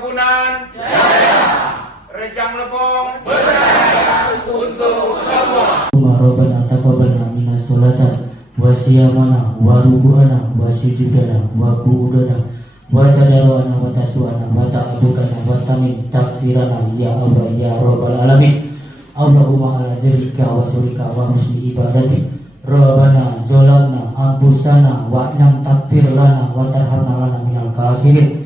Perkebunan Jaya, Rejang Lebong berjaya untuk semua. Rabbana taqabbal minna sholata wa siyamana wa ruku'ana wa sujudana wa qu'udana wa tadarruana wa tasuana wa ta'abudana wa tamin taksirana ya Allah ya Rabbal alamin. Allahumma ala zirika wa surika wa husni ibadatik. Rabbana zolamna anfusana wa lam taghfir lana wa tarhamna lana minal kafirin.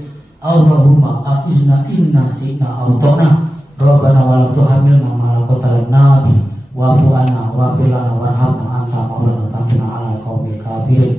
Allahumma a'izna inna si'na awtona. Rabbana wa la tuhamilna ma la qatala nabi wa'fu anna wa'fir lana warhamna anta maulana fansurna 'alal qaumil kafirin.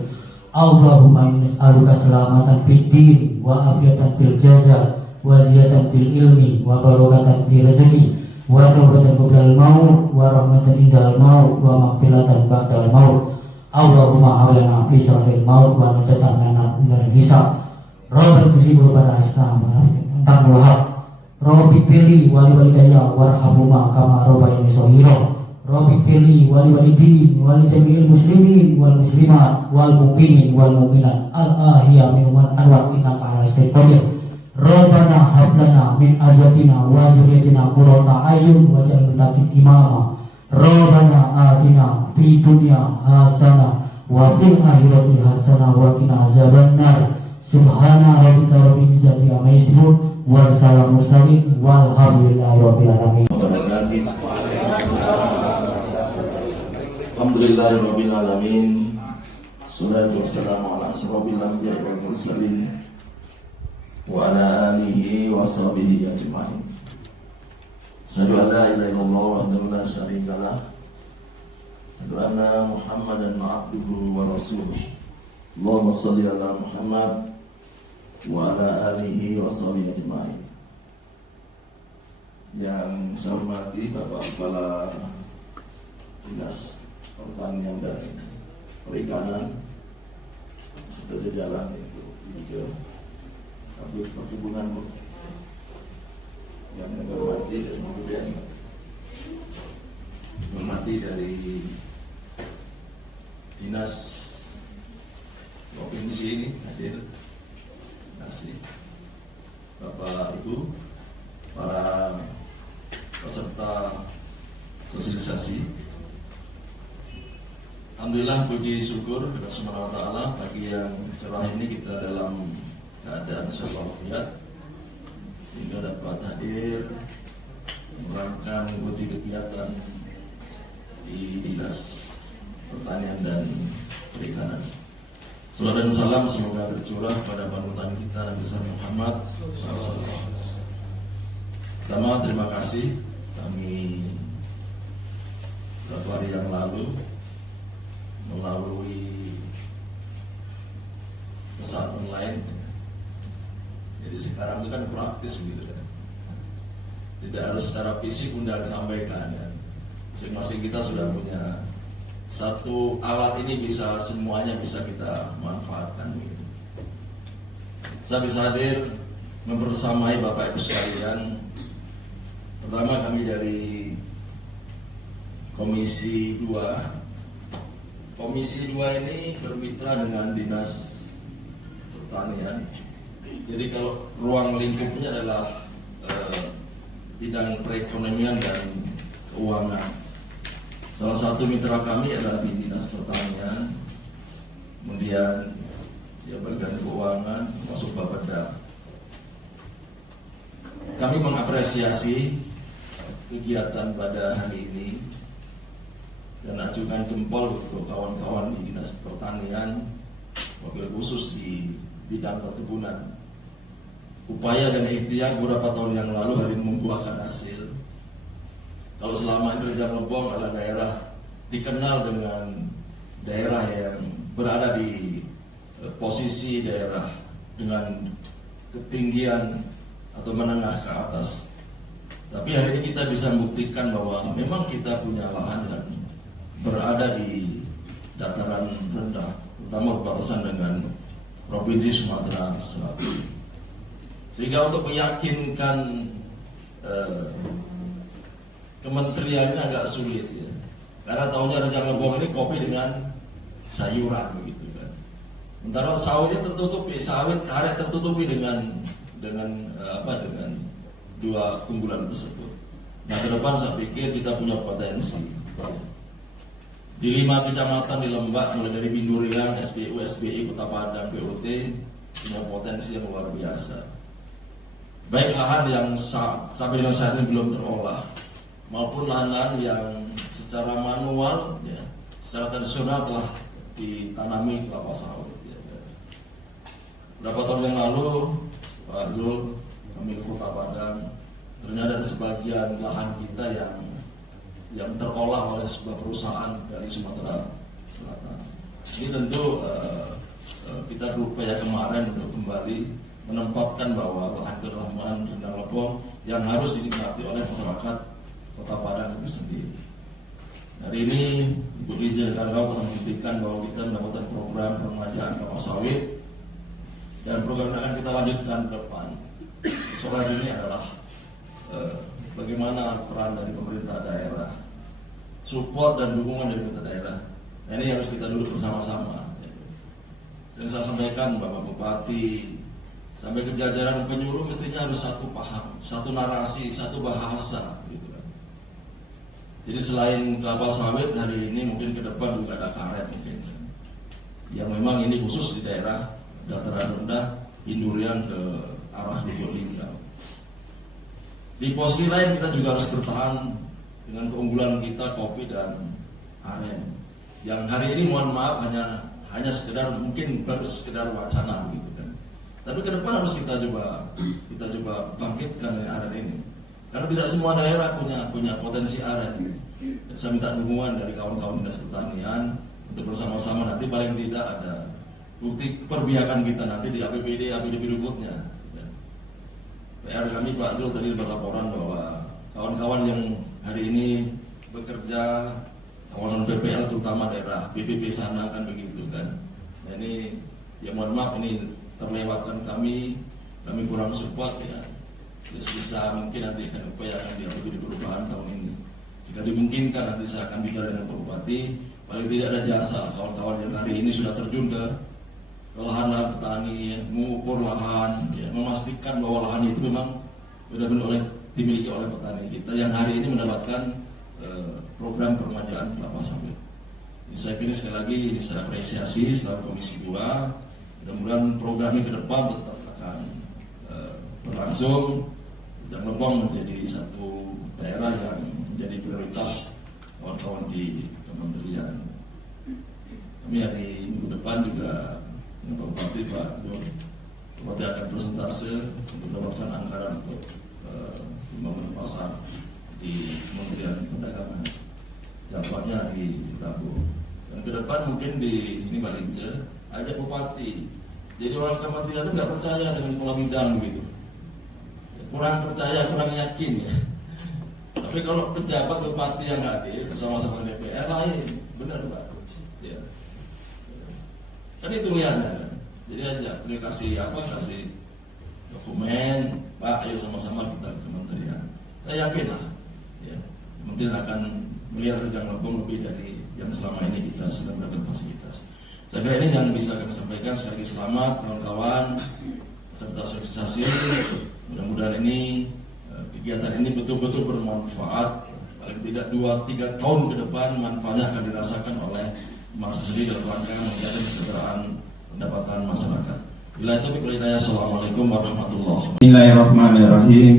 Allahumma inni nas'aluka salamatan fid din wa afiyatan fil jaza wa ziyatan fil ilmi wa barakatan fil rizqi wa tawbatan qabla al-maut wa rahmatan indal maut wa maghfiratan ba'dal maut. Allahumma awlana fi sharril maut wa natata'na minal hisab. Rabbana tusibu pada asna tentang wahab. Rabbi fili wali walidayya warhamhuma kama rabbayani shaghira. Rabbi fili wali walidi wali jami'il muslimin wal muslimat wal mu'minin wal mu'minat al ahya minhum al innaka ala syai'in qadir. Rabbana hab lana min azwatina wa dzurriyyatina qurrata a'yun waj'alna lil muttaqina imama. Rabbana atina fid dunya hasanah wa fil akhirati hasanah wa qina azabannar. Subhana rabbika rabbil izzati amma yasifun wa salamun mursalin walhamdulillahi rabbil alamin. Alhamdulillahi rabbil alamin. Salatu wassalamu ala asrofil anbiya'i wal mursalin wa ala alihi wa sahbihi ajma'in. Asyhadu an la ilaha illallah wahdahu la syarika lah. Asyhadu anna Muhammadan abduhu wa rasuluh. Allahumma shalli ala Muhammad wa ala alihi wa sahbihi ajma'in. Yang saya hormati Bapak Kepala Dinas Pertanian dan Perikanan serta jajaran itu hijau Kabit Perkebunan yang saya hormati dan kemudian hormati dari Dinas Provinsi ini hadir, kasih Bapak Ibu, para peserta sosialisasi. Alhamdulillah, puji syukur kepada Subhanahu wa Ta'ala, pagi yang cerah ini kita dalam keadaan sehat walafiat sehingga dapat hadir merangkang mengikuti kegiatan di Dinas Pertanian dan Perikanan. Salam dan salam semoga bercurah pada panutan kita Nabi Muhammad SAW. Pertama, terima kasih kami beberapa hari yang lalu melalui pesan online. Jadi sekarang itu kan praktis begitu kan. Tidak harus secara fisik undang sampaikan kan. Masing-masing kita sudah punya satu alat ini, bisa semuanya bisa kita manfaatkan begitu. Saya bisa hadir mempersamai Bapak Ibu sekalian. Pertama, kami dari Komisi 2. Komisi 2 ini bermitra dengan Dinas Pertanian. Jadi kalau ruang lingkupnya adalah bidang perekonomian dan keuangan. Salah satu mitra kami adalah di Dinas Pertanian, kemudian ya bagian keuangan masuk Bapeda. Kami mengapresiasi kegiatan pada hari ini dan ajukan jempol untuk kawan-kawan di Dinas Pertanian, wakil khusus di bidang perkebunan. Upaya dan ikhtiar beberapa tahun yang lalu hari ini membuahkan hasil. Kalau selama ini Rejang Lebong adalah daerah dikenal dengan daerah yang berada di posisi daerah dengan ketinggian atau menengah ke atas. Tapi hari ini kita bisa membuktikan bahwa memang kita punya lahan yang berada di dataran rendah, terutama berbatasan dengan Provinsi Sumatera Selatan. Sehingga untuk meyakinkan kementerian ini agak sulit ya. Karena tahunya Rejang Lebong ini kopi dengan sayuran begitu kan. Sementara sawitnya tertutupi, sawit karet tertutupi dengan dengan dua unggulan tersebut. Nah, ke depan saya pikir kita punya potensi. Di 5 kecamatan di Lembak, mulai dari Bindurian, SPU, SBI, Kota Padang, POT, punya potensi yang luar biasa. Baik lahan yang sampai dengan saat ini belum terolah, maupun lahan-lahan yang secara manual, ya, secara tradisional telah ditanami kelapa sawit. Ya. Beberapa tahun yang lalu, Pak Zul, kami ke Kota Padang, ternyata ada sebagian lahan kita yang terolah oleh sebuah perusahaan dari Sumatera Selatan. Ini tentu kita berupaya kemarin untuk kembali menempatkan bahwa lahan kedelman Rejang Lebong yang harus dinikmati oleh masyarakat Kota Padang itu sendiri. Hari ini Ibu Dirjen dan kawan telah membuktikan bahwa kita mendapatkan program peremajaan kelapa sawit, dan program yang akan kita lanjutkan ke depan. Soal ini adalah bagaimana peran dari pemerintah daerah, support dan dukungan dari pemerintah daerah. Nah, ini harus kita duduk bersama-sama. Dan saya sampaikan Bapak Bupati sampai ke jajaran penyuluh mestinya harus satu paham, satu narasi, satu bahasa gitu kan. Jadi selain kelapa sawit, hari ini mungkin ke depan juga ada karet mungkin, yang memang ini khusus di daerah dataran rendah Bindurian ke arah Lubuk Linggau. Di posisi lain kita juga harus bertahan dengan keunggulan kita kopi dan aren, yang hari ini mohon maaf hanya sekedar, mungkin baru sekedar wacana gitu kan. Tapi ke depan harus kita coba bangkitkan aren ini, karena tidak semua daerah punya potensi aren. Dan saya minta dukungan dari kawan-kawan dinas pertanian untuk bersama-sama nanti paling tidak ada bukti perbiakan kita nanti di APBD berikutnya. PR kami Pak Zul tadi berlaporan bahwa kawan-kawan yang hari ini bekerja, kawasan PPL terutama daerah BPP sana kan begitu kan. Nah, ini ya mohon maaf ini terlewatkan kami kurang support ya. Sisa mungkin nanti akan upayakan di APBD perubahan tahun ini. Jika dimungkinkan nanti saya akan bicara dengan Pak Bupati, paling tidak ada jasa kawan-kawan yang hari ini sudah terjun ke lahan-lahan petani, mengukur lahan, ya, memastikan bahwa lahan itu memang benar-benar dimiliki oleh petani kita yang hari ini mendapatkan program peremajaan kelapa sawit. Saya kira sekali lagi saya apresiasi selaku Komisi 2. Mudah-mudahan program ini ke depan tetap akan berlangsung. Rejang Lebong menjadi satu daerah yang menjadi prioritas kawan-kawan di kementerian. Kami hari minggu depan juga dengan Pak Bupati Pak Bupati akan presentase untuk mendapatkan anggaran untuk pembangunan pasar di Kementerian Perdagangan. Jadwalnya hari Rabu. Dan ke depan mungkin ini Pak Linja ajak Bupati. Jadi orang kementerian itu nggak percaya dengan pola bidang begitu. Kurang percaya, kurang yakin ya. Tapi kalau pejabat bupati yang hadir bersama-sama DPR lain, benar Pak. Ya. Kan itu lihatnya kan. Jadi aja kasih dokumen, Pak, ayo sama-sama kita ke kementerian. Saya yakin lah, ya, kementerian akan melihat Rejang Lebong lebih dari yang selama ini kita sedang mendapatkan fasilitas. Saya kira ini yang bisa kami sampaikan. Sekali lagi selamat kawan-kawan serta sosialisasi. Mudah-mudahan ini kegiatan ini betul-betul bermanfaat. Paling tidak 2-3 tahun ke depan manfaatnya akan dirasakan oleh masa sendiri dalam rangka menjaga kesejahteraan pendapatan masyarakat. Bila itu bikulidaya, assalamualaikum warahmatullahi wabarakatuh. Bismillahirrahmanirrahim.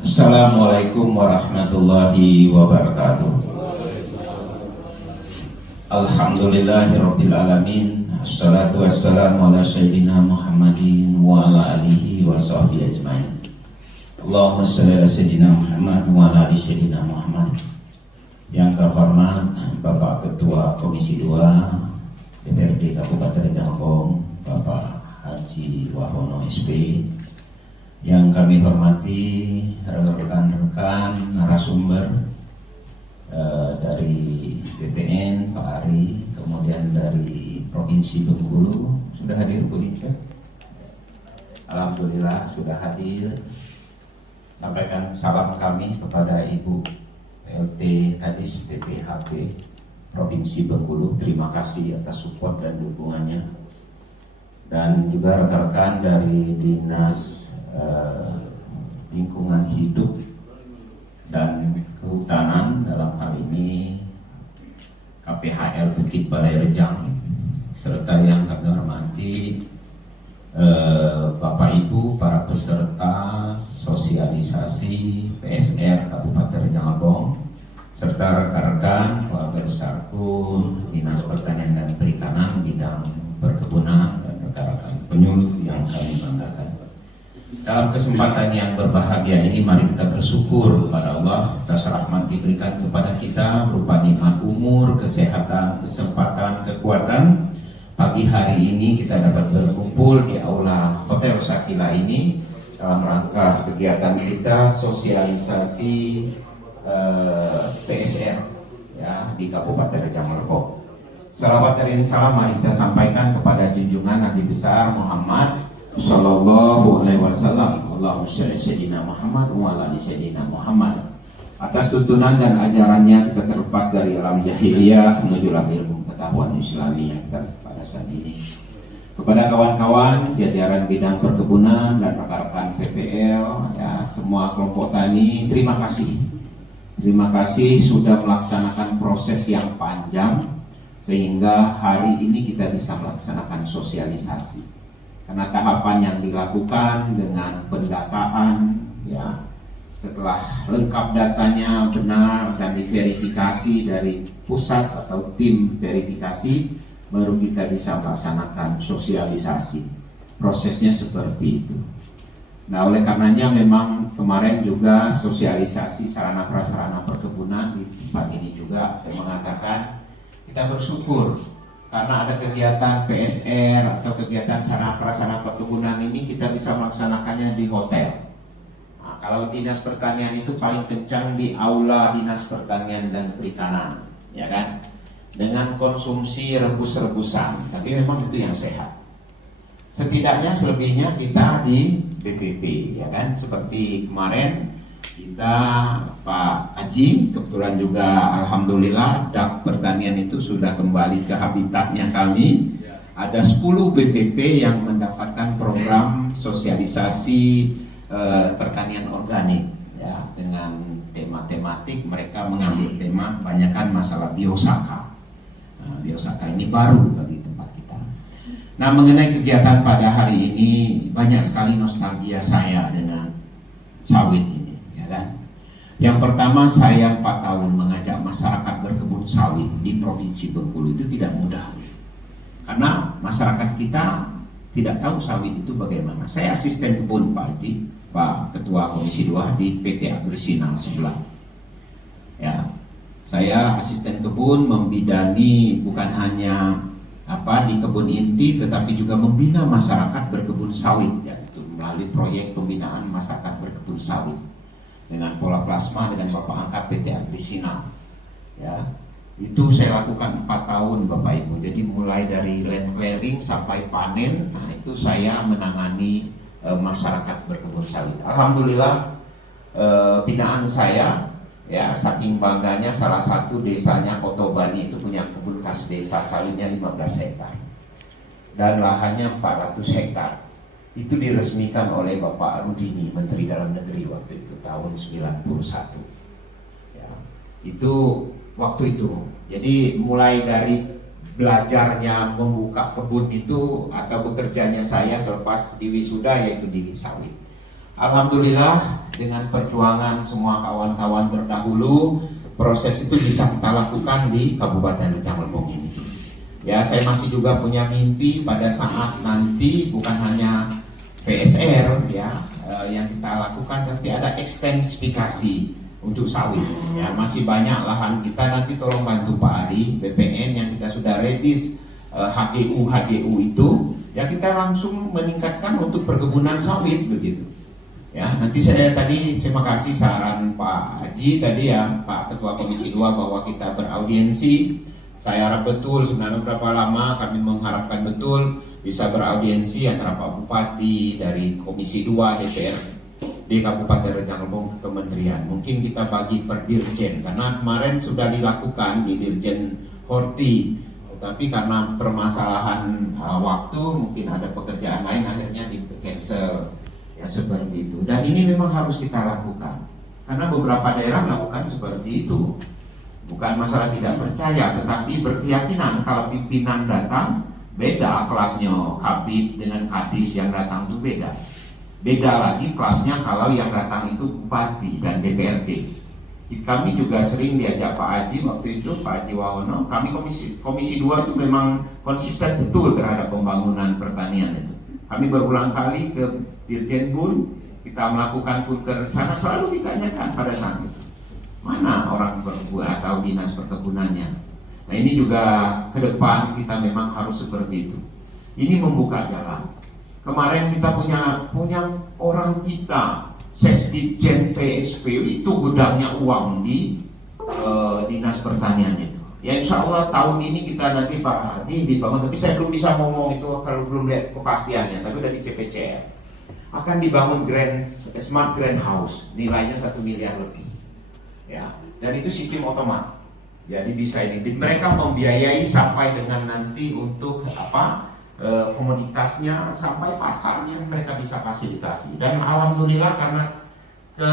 Assalamualaikum warahmatullahi wabarakatuh. Alhamdulillahirabbil alamin. Assalatu wassalamu ala sayyidina Muhammadin wa ala alihi wa sahbihi ajmain. Allahumma shalli ala sayyidina Muhammad wa ala ali sayyidina Muhammad. Yang terhormat Bapak Ketua Komisi 2 DPRD Kabupaten Rejang Lebong, Bapak Haji Wahono SP. Yang kami hormati rekan-rekan narasumber dari BPN Pak Ari, kemudian dari Provinsi Bengkulu. Sudah hadir Bu Dinca? Alhamdulillah sudah hadir. Sampaikan salam kami kepada Ibu PLT Kadis DPHP Provinsi Bengkulu. Terima kasih atas support dan dukungannya. Dan juga rekan-rekan dari Dinas lingkungan hidup dan kehutanan, dalam hal ini KPHL Bukit Balai Rejang, serta yang kami hormati Bapak Ibu para peserta sosialisasi PSR Kabupaten Rejang Lebong, serta rekan-rekan keluarga besarku Dinas Pertanian dan Perikanan bidang perkebunan dan rekan-rekan penyuluh yang kami banggakan. Dalam kesempatan yang berbahagia ini, mari kita bersyukur kepada Allah atas rahmat diberikan kepada kita berupa nikmat umur, kesehatan, kesempatan, kekuatan. Pagi hari ini kita dapat berkumpul di aula Hotel Shakila ini dalam rangka kegiatan kita sosialisasi PSR ya di Kabupaten Rejang Lebong. Salawat dan salam mari kita sampaikan kepada junjungan Nabi besar Muhammad Sallallahu Alaihi Wasallam. Allahumma sholli sayyidina Muhammad wa ala ali sayyidina Muhammad. Atas tuntunan dan ajarannya kita terlepas dari alam jahiliyah menuju alam ilmu pengetahuan Islami yang kita pada saat ini. Kepada kawan-kawan jajaran bidang perkebunan dan rekan-rekan PPL, ya semua kelompok tani, terima kasih. Terima kasih sudah melaksanakan proses yang panjang sehingga hari ini kita bisa melaksanakan sosialisasi. Karena tahapan yang dilakukan dengan pendataan, ya setelah lengkap datanya benar dan diverifikasi dari pusat atau tim verifikasi, baru kita bisa melaksanakan sosialisasi. Prosesnya seperti itu. Nah, oleh karenanya memang kemarin juga sosialisasi sarana prasarana perkebunan di tempat ini juga saya mengatakan kita bersyukur karena ada kegiatan PSR atau kegiatan sarana prasarana perkebunan ini kita bisa melaksanakannya di hotel. Nah, kalau Dinas Pertanian itu paling kencang di aula Dinas Pertanian dan Perikanan, ya kan? Dengan konsumsi rebus-rebusan, tapi memang itu yang sehat. Setidaknya selebihnya kita di BPP, ya kan? Seperti kemarin kita Pak Haji kebetulan juga alhamdulillah DAP Pertanian itu sudah kembali ke habitatnya kami. Ada 10 BPP yang mendapatkan program sosialisasi pertanian organik, ya, dengan tematik mereka mengambil tema kebanyakan masalah biosaka. Nah, biosaka ini baru bagi tempat kita. Nah, mengenai kegiatan pada hari ini banyak sekali nostalgia saya dengan sawit ini, ya kan? Yang pertama, saya 4 tahun mengajak masyarakat berkebun sawit di Provinsi Bengkulu itu tidak mudah. Karena masyarakat kita tidak tahu sawit itu bagaimana. Saya asisten kebun Pak Haji, Pak Ketua Komisi 2 di PT Agrisinang sebelah. Ya, saya asisten kebun membidangi bukan hanya di kebun inti, tetapi juga membina masyarakat berkebun sawit, yaitu melalui proyek pembinaan masyarakat berkebun sawit dengan pola plasma dengan Bapak angkat PT Agrisinang. Ya, itu saya lakukan 4 tahun Bapak Ibu. Jadi mulai dari land clearing sampai panen, nah itu saya menangani masyarakat berkebun sawit. Alhamdulillah binaan saya, ya saking bangganya salah satu desanya Kotobani itu punya kebun khas desa sawitnya 15 hektar dan lahannya 400 hektar. Itu diresmikan oleh Bapak Rudini, Menteri Dalam Negeri waktu itu tahun 91. Ya, itu waktu itu. Jadi mulai dari belajarnya membuka kebun itu atau bekerjanya saya selepas di wisuda yaitu di sawit. Alhamdulillah dengan perjuangan semua kawan-kawan terdahulu, proses itu bisa kita lakukan di Kabupaten Rejang Lebong ini. Ya, saya masih juga punya mimpi pada saat nanti bukan hanya PSR ya yang kita lakukan, tapi ada ekstensifikasi untuk sawit. Ya, masih banyak lahan kita, nanti tolong bantu Pak Adi BPN yang kita sudah redis HGU itu, ya kita langsung meningkatkan untuk perkebunan sawit begitu. Ya, nanti terima kasih saran Pak Haji tadi ya, Pak Ketua Komisi 2 bahwa kita beraudiensi. Saya harap betul sebenarnya berapa lama kami mengharapkan betul bisa beraudiensi antara Pak Bupati dari Komisi 2 DPR di Kabupaten Rejang Lebong ke Kementerian. Mungkin kita bagi per dirjen karena kemarin sudah dilakukan di Dirjen Horti, tapi karena permasalahan waktu mungkin ada pekerjaan lain akhirnya di cancel. Ya seperti itu. Dan ini memang harus kita lakukan. Karena beberapa daerah melakukan seperti itu. Bukan masalah tidak percaya, tetapi berkeyakinan kalau pimpinan datang, beda kelasnya kabid dengan kadis yang datang itu beda. Beda lagi kelasnya kalau yang datang itu bupati dan DPRD. Kami juga sering diajak Pak Haji waktu itu, Pak Haji Wahono. Kami komisi 2 itu memang konsisten betul terhadap pembangunan pertanian itu. Kami berulang kali ke Dirjen Bun, kita melakukan kunker sana, selalu ditanyakan pada saat itu, mana orang berbuat atau dinas perkebunannya. Nah ini juga ke depan kita memang harus seperti itu. Ini membuka jalan. Kemarin kita punya orang kita Sesditjen PSPU itu gudangnya uang di dinas pertanian itu. Ya insya Allah tahun ini kita nanti Pak Haji dibangun, tapi saya belum bisa ngomong itu kalau belum lihat kepastiannya, tapi udah di CPCR. Akan dibangun smart greenhouse, nilainya 1 miliar lebih. Ya, dan itu sistem otomat. Jadi bisa ini, mereka membiayai sampai dengan nanti untuk komoditasnya sampai pasarnya mereka bisa fasilitasi. Dan alhamdulillah karena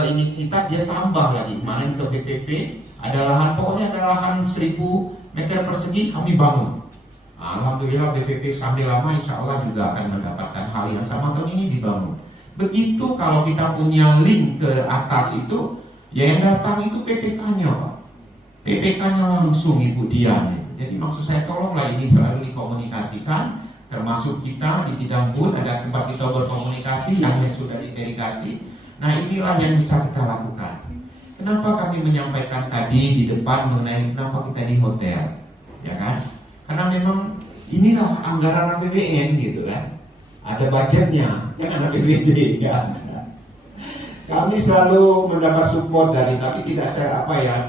ini kita dia tambah lagi kemarin ke BPP ada lahan, pokoknya ada lahan 1000 meter persegi kami bangun. Alhamdulillah BPP sambil lama insya Allah juga akan mendapatkan hal yang sama tahun ini dibangun. Begitu kalau kita punya link ke atas itu, ya yang datang itu PPK-nya Pak. PPK-nya langsung Ibu Dian. Jadi maksud saya tolonglah ini selalu dikomunikasikan. Termasuk kita di bidang BUN ada tempat kita berkomunikasi yang sudah diverifikasi. Nah inilah yang bisa kita lakukan. Kenapa kami menyampaikan tadi di depan mengenai kenapa kita di hotel, ya kan? Karena memang inilah anggaran APBN gitu kan. Ada budgetnya, jangan APBD ya. Kami selalu mendapat support dari, tapi tidak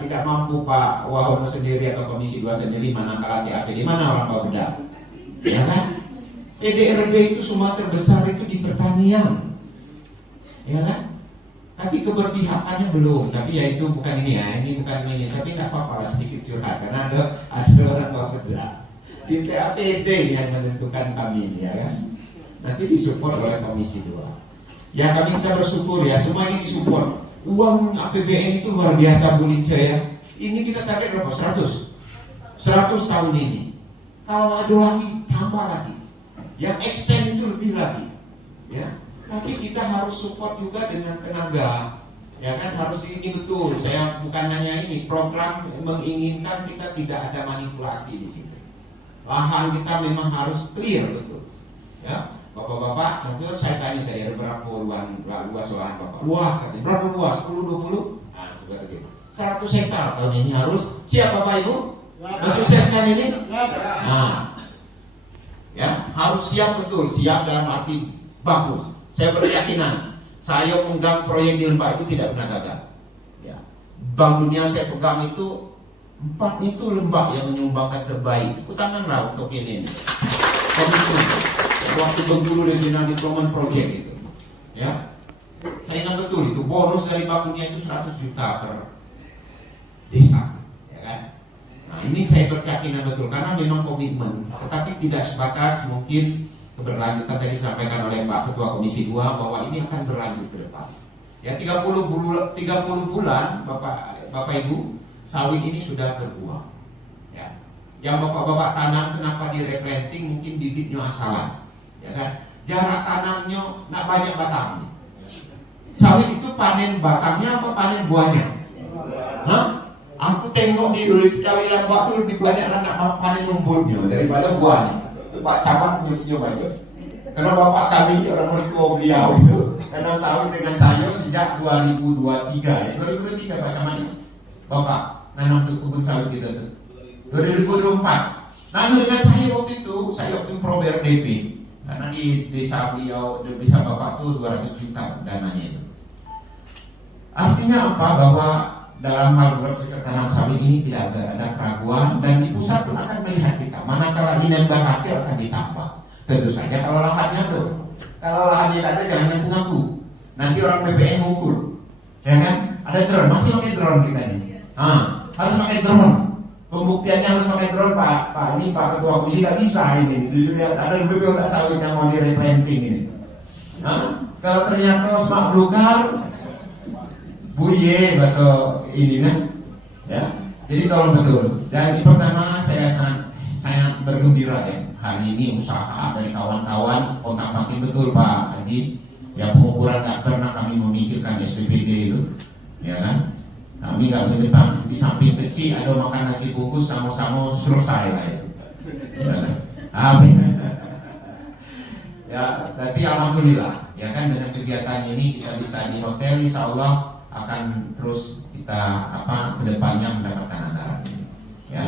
tidak mampu Pak Wahono sendiri atau Komisi 2 sendiri manakala TAP di mana orang Bapeda, ya kan? PDRB itu semua terbesar itu di pertanian, ya kan? Tapi keberpihakannya belum. Tapi ya itu bukan ini ya, ini bukan ini. Tapi nggak apa-apa sedikit curhat karena ada orang Bapeda. Tim TAPD yang menentukan kami ini ya kan. Nanti disupport oleh Komisi 2. Ya kami kita bersyukur ya semua ini disupport. Uang APBN itu luar biasa Bu Linca ya. Ini kita target berapa? 100 tahun ini. Kalau ada lagi tambah lagi. Yang extend itu lebih lagi, ya. Tapi kita harus support juga dengan tenaga, ya kan harus ini betul. Saya bukan hanya ini program menginginkan kita tidak ada manipulasi di sini. Lahan kita memang harus clear betul, ya. Bapak-bapak, mungkin saya tanya tadi ada berapa luas lahan bapak? Luas, berapa luas? 10-20? Nah, seperti itu. 100 hektar tahun ini harus siap bapak ibu? Mensukseskan ini? Nah. Ya, harus siap betul, siap dalam arti bagus. Saya berkeyakinan, saya memegang proyek di Lembah itu tidak pernah gagal. Ya. Bank Dunia saya pegang itu 4 itu lembah yang menyumbangkan terbaik. Tanganlah untuk ini. Komitmen. Waktu Bengkulu Regional Development Project itu, ya. Saya ingat betul itu bonus dari Bank Dunia itu 100 juta per desa. Nah ini saya berkeyakinan betul karena memang komitmen, tetapi tidak sebatas mungkin keberlanjutan tadi disampaikan oleh Pak Ketua Komisi 2 bahwa ini akan berlanjut ke depan. Ya 30 bulan Bapak Ibu sawit ini sudah berbuah. Ya. Yang Bapak-bapak tanam kenapa di replanting mungkin bibitnya asalan, ya kan? Jarak tanamnya nggak banyak batangnya. Sawit itu panen batangnya apa panen buahnya? Hah? Aku tengok di Cawi Lambak itu lebih banyak anak panen rumputnya daripada buahnya. Itu Pak Camat senyum-senyum aja. Karena bapak kami orang mertua beliau itu karena sawit dengan saya sejak 2023 ya. 2023 Pak Camat ini. Bapak nanam kebun sawit kita itu. 2024. Nanam dengan saya waktu itu, saya waktu pro BRDP. Karena di desa beliau, di desa bapak itu 200 juta dananya itu. Artinya apa? Bahwa dalam hal bercocok tanam sawit ini tidak ada keraguan dan di pusat pun akan melihat kita manakala ini berhasil akan ditambah. Tentu saja kalau lahannya ada, kalau lahannya tidak ada jangan ngaku-ngaku. Nanti orang PPN ngukur, ya kan? Ada drone, masih pakai drone kita ini. Harus pakai drone. Pembuktiannya harus pakai drone Pak. Ini Pak Ketua Komisi tidak bisa ini. Lihat ada betul tak sawit yang mau di replanting ini. Kalau ternyata semak belukar, buye bahasa ininya, ya. Jadi tolong betul. Dan pertama saya sangat bergembira ya hari ini usaha dari kawan-kawan kontak-kontak betul Pak Haji. Ya pengukuran nggak pernah kami memikirkan SPBD itu, ya kan? Kami nggak boleh di samping kecil ada makan nasi bungkus sama-sama selesai lah itu. Ya kan? Ya, tapi alhamdulillah, ya kan dengan kegiatan ini kita bisa di hotel, insya Allah akan terus kita kedepannya mendapatkan anggaran. Ya,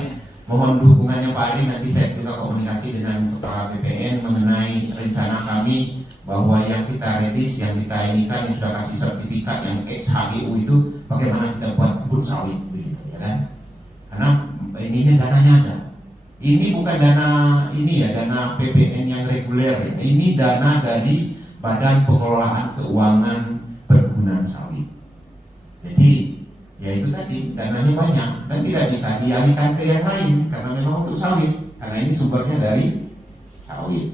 mohon dukungannya Pak Adi. Nanti saya juga komunikasi dengan Kepala BPN mengenai rencana kami bahwa yang kita redis, yang kita inikan, yang sudah kasih sertifikat yang XHGU itu, bagaimana kita buat kebun sawit, begitu, ya kan? Karena ininya dananya ada. Ini bukan dana ini ya, dana PBN yang reguler ya. Ini dana dari Badan Pengelolaan Keuangan Perkebunan Sawit. Jadi ya itu tadi dananya banyak dan tidak bisa dialihkan ke yang lain karena memang untuk sawit, karena ini sumbernya dari sawit.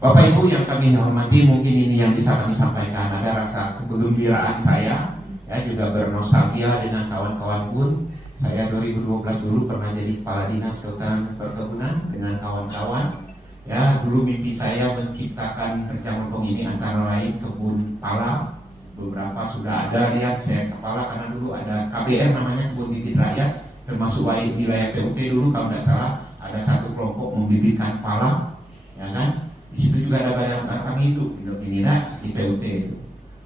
Bapak Ibu yang kami hormati, mungkin ini yang bisa kami sampaikan. Ada rasa kegembiraan saya, ya juga bernostalgia dengan kawan-kawan pun. Saya 2012 dulu pernah jadi kepala dinas kehutanan perkebunan dengan kawan-kawan. Ya dulu mimpi saya menciptakan Rejang Lebong ini antara lain kebun pala. Beberapa sudah ada, lihat saya kepala karena dulu ada KBR namanya kebun bibit rakyat, termasuk wilayah PUT dulu kalau tidak salah ada satu kelompok membibitkan pala, ya kan? Di situ juga ada badan kami hidup inilah di PUT itu.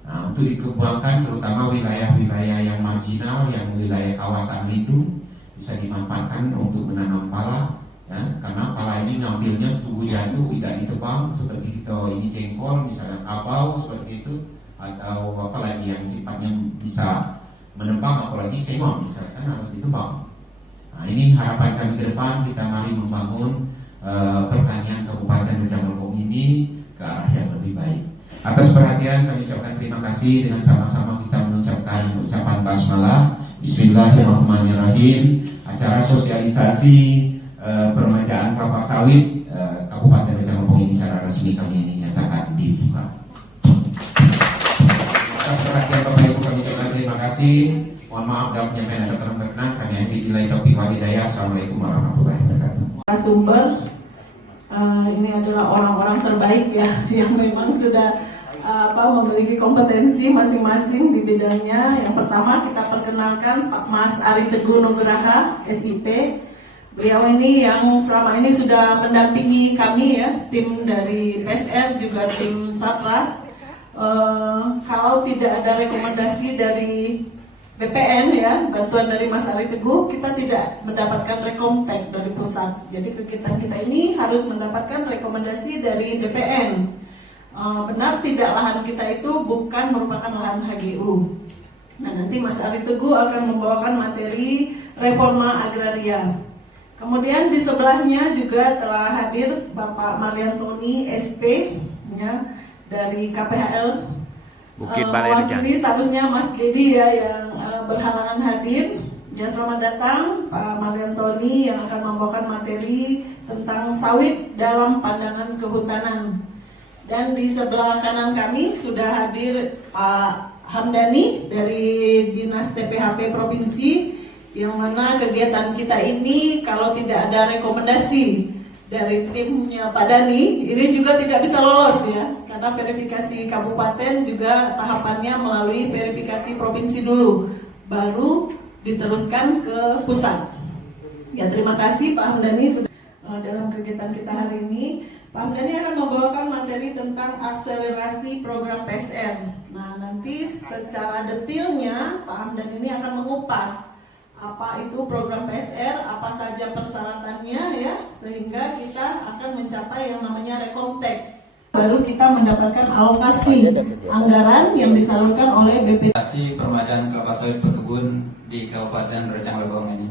Nah, untuk dikembangkan terutama wilayah-wilayah yang marginal, yang wilayah kawasan lindung bisa dimanfaatkan untuk menanam pala, ya, karena pala ini ngambilnya tubuh jatuh tidak ditebang seperti kita ini jengkol, misalnya kabau seperti itu, atau apa lagi yang sifatnya bisa menebang, apalagi sengon misalkan harus ditebang. Nah, ini harapan kami ke depan, kita mari membangun pertanian Kabupaten Rejang Lebong ini ke arah yang lebih baik. Atas perhatian kami ucapkan terima kasih, dengan sama-sama kita mengucapkan ucapan basmalah. Bismillahirrahmanirrahim. Acara sosialisasi permajaan kelapa sawit Kabupaten Rejang Lebong ini secara resmi kami ini nyatakan dibuka. Atas perhatian Bapak Ibu kami ucapkan terima kasih. Mohon maaf dalam penyampaian ada kurang berkenan. Kami akhiri nilai taufiq wal hidayah. Assalamualaikum warahmatullahi wabarakatuh. Sumber ini adalah orang-orang terbaik ya yang memang sudah memiliki kompetensi masing-masing di bidangnya. Yang pertama kita perkenalkan Pak Mas Ari Teguh Nugraha SIP. Beliau ini yang selama ini sudah mendampingi kami ya, tim dari PSR juga tim Satras. Kalau tidak ada rekomendasi dari BPN ya, bantuan dari Mas Ari Teguh, kita tidak mendapatkan rekomtek dari pusat. Jadi kegiatan kita ini harus mendapatkan rekomendasi dari BPN. Benar tidak lahan kita itu bukan merupakan lahan HGU. Nah nanti Mas Ari Teguh akan membawakan materi reforma agraria. Kemudian di sebelahnya juga telah hadir Bapak Mariantoni SP ya, dari KPHL Bukit Balai Rejang. Mewakili seharusnya Mas Dedi ya yang berhalangan hadir. Ya, selamat datang Pak Mariantoni yang akan membawakan materi tentang sawit dalam pandangan kehutanan. Dan di sebelah kanan kami sudah hadir Pak Hamdani dari Dinas TPHP Provinsi, yang mana kegiatan kita ini kalau tidak ada rekomendasi dari timnya Pak Dani, ini juga tidak bisa lolos ya, karena verifikasi kabupaten juga tahapannya melalui verifikasi provinsi dulu, baru diteruskan ke pusat. Ya terima kasih Pak Hamdani sudah dalam kegiatan kita hari ini. Pak Hamdani akan membawakan materi tentang akselerasi program PSR. Nah nanti secara detailnya Pak Hamdani ini akan mengupas apa itu program PSR, apa saja persyaratannya ya, sehingga kita akan mencapai yang namanya rekomtek. Baru kita mendapatkan alokasi anggaran yang disalurkan oleh BP. Permajaan kelapa sawit berkebun di Kabupaten Rejang Lebong ini.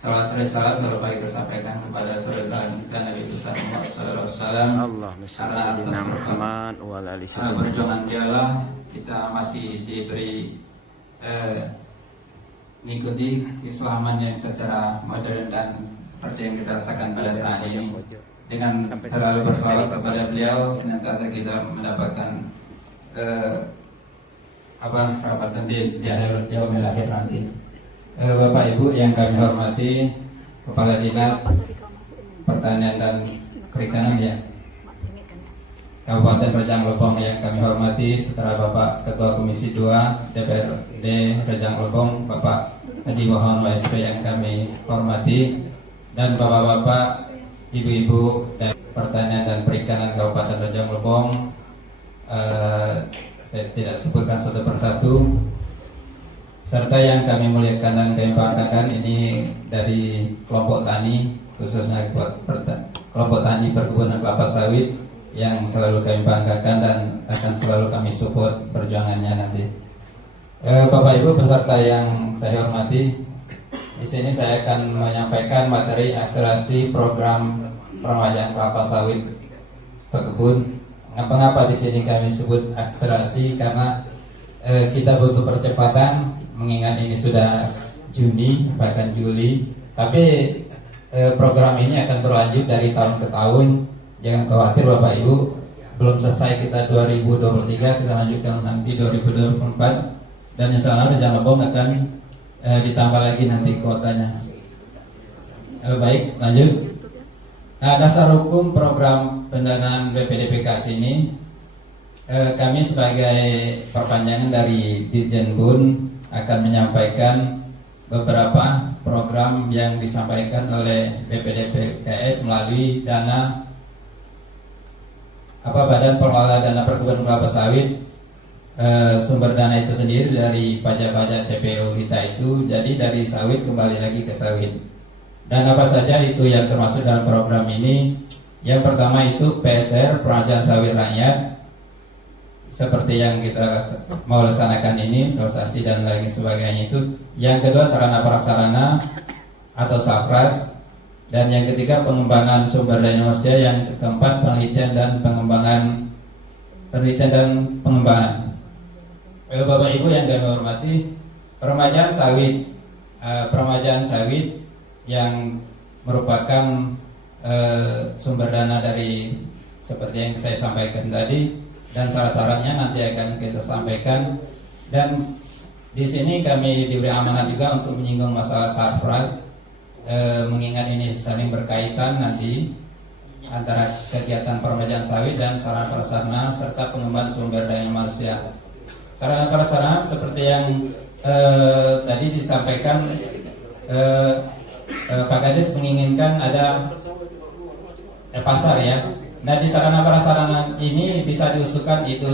Salat risalah terbaik disampaikan kepada saudara kita Nabi besar Muhammad sallallahu alaihi wasallam. Allahumma shalli sayyidina Muhammad wa ala alihi wasallam. Perjuangan dialah kita masih diberi mengikuti keislaman yang secara modern dan seperti yang kita rasakan pada saat ini. Dengan selalu bersalawat kepada beliau, senantiasa kita mendapatkan rapat nanti di akhir yaumil akhir nanti. Bapak Ibu yang kami hormati, Kepala Dinas Pertanian dan Perikanan ya, Kabupaten Rejang Lebong yang kami hormati, setelah Bapak Ketua Komisi 2 DPRD Rejang Lebong, Bapak Haji Wahon WSP yang kami hormati, dan Bapak-Bapak, Ibu-Ibu dari Pertanian dan Perikanan Kabupaten Rejang Lebong. Saya tidak sebutkan satu persatu, serta yang kami muliakan dan kami banggakan ini dari kelompok tani, khususnya kelompok tani perkebunan kelapa sawit yang selalu kami banggakan dan akan selalu kami support perjuangannya nanti. Bapak Ibu peserta yang saya hormati, di sini saya akan menyampaikan materi akselerasi program peremajaan kelapa sawit pekebun. Mengapa di sini kami sebut akselerasi? Karena kita butuh percepatan, mengingat ini sudah Juni bahkan Juli. Tapi program ini akan berlanjut dari tahun ke tahun. Jangan khawatir Bapak Ibu, belum selesai kita 2023, kita lanjutkan nanti 2024, dan insya Allah Rejang Lebong akan ditambah lagi nanti kuotanya. Baik, lanjut. Nah, dasar hukum program pendanaan BPDPKS ini, kami sebagai perpanjangan dari Dirjen BUN akan menyampaikan beberapa program yang disampaikan oleh BPDPKS melalui dana Badan Pengelola Dana Perkebunan Kelapa Sawit. Sumber dana itu sendiri dari pajak-pajak CPO kita itu, jadi dari sawit kembali lagi ke sawit. Dan apa saja itu yang termasuk dalam program ini? Yang pertama itu PSR, Peremajaan Sawit Rakyat, seperti yang kita mau laksanakan ini, sosialisasi dan lain sebagainya itu. Yang kedua sarana prasarana atau SAPRAS, dan yang ketiga pengembangan sumber daya manusia, yang keempat penelitian dan pengembangan. Bapak Ibu yang kami hormati, peremajaan sawit yang merupakan sumber dana dari seperti yang saya sampaikan tadi, dan syarat-syaratnya nanti akan kita sampaikan. Dan di sini kami diberi amanat juga untuk menyinggung masalah SAPRAS, mengingat ini saling berkaitan nanti antara kegiatan peremajaan sawit dan sarana prasarana serta pengembangan sumber daya manusia. Sarana prasarana seperti yang tadi disampaikan, Pak Kades menginginkan ada pasar ya. Nah, di sarana prasarana ini bisa diusulkan itu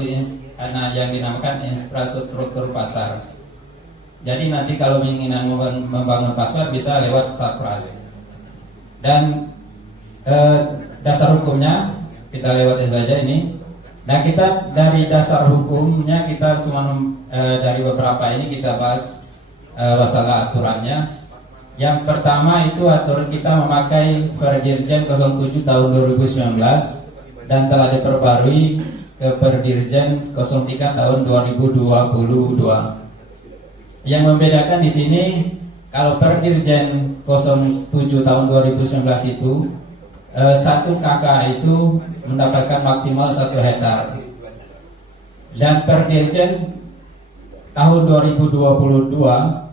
yang dinamakan infrastruktur pasar. Jadi nanti kalau menginginkan membangun pasar bisa lewat SAPRAS. Dan dasar hukumnya kita lewatin saja ini. Nah, kita dari dasar hukumnya kita cuma dari beberapa ini kita bahas masalah aturannya. Yang pertama itu aturan kita memakai Perdirjen 07 tahun 2019 dan telah diperbarui ke Perdirjen 03 tahun 2022. Yang membedakan di sini, kalau Perdirjen 07 tahun 2019 itu 1 KK itu mendapatkan maksimal 1 hektar. Dan Perdirjen tahun 2022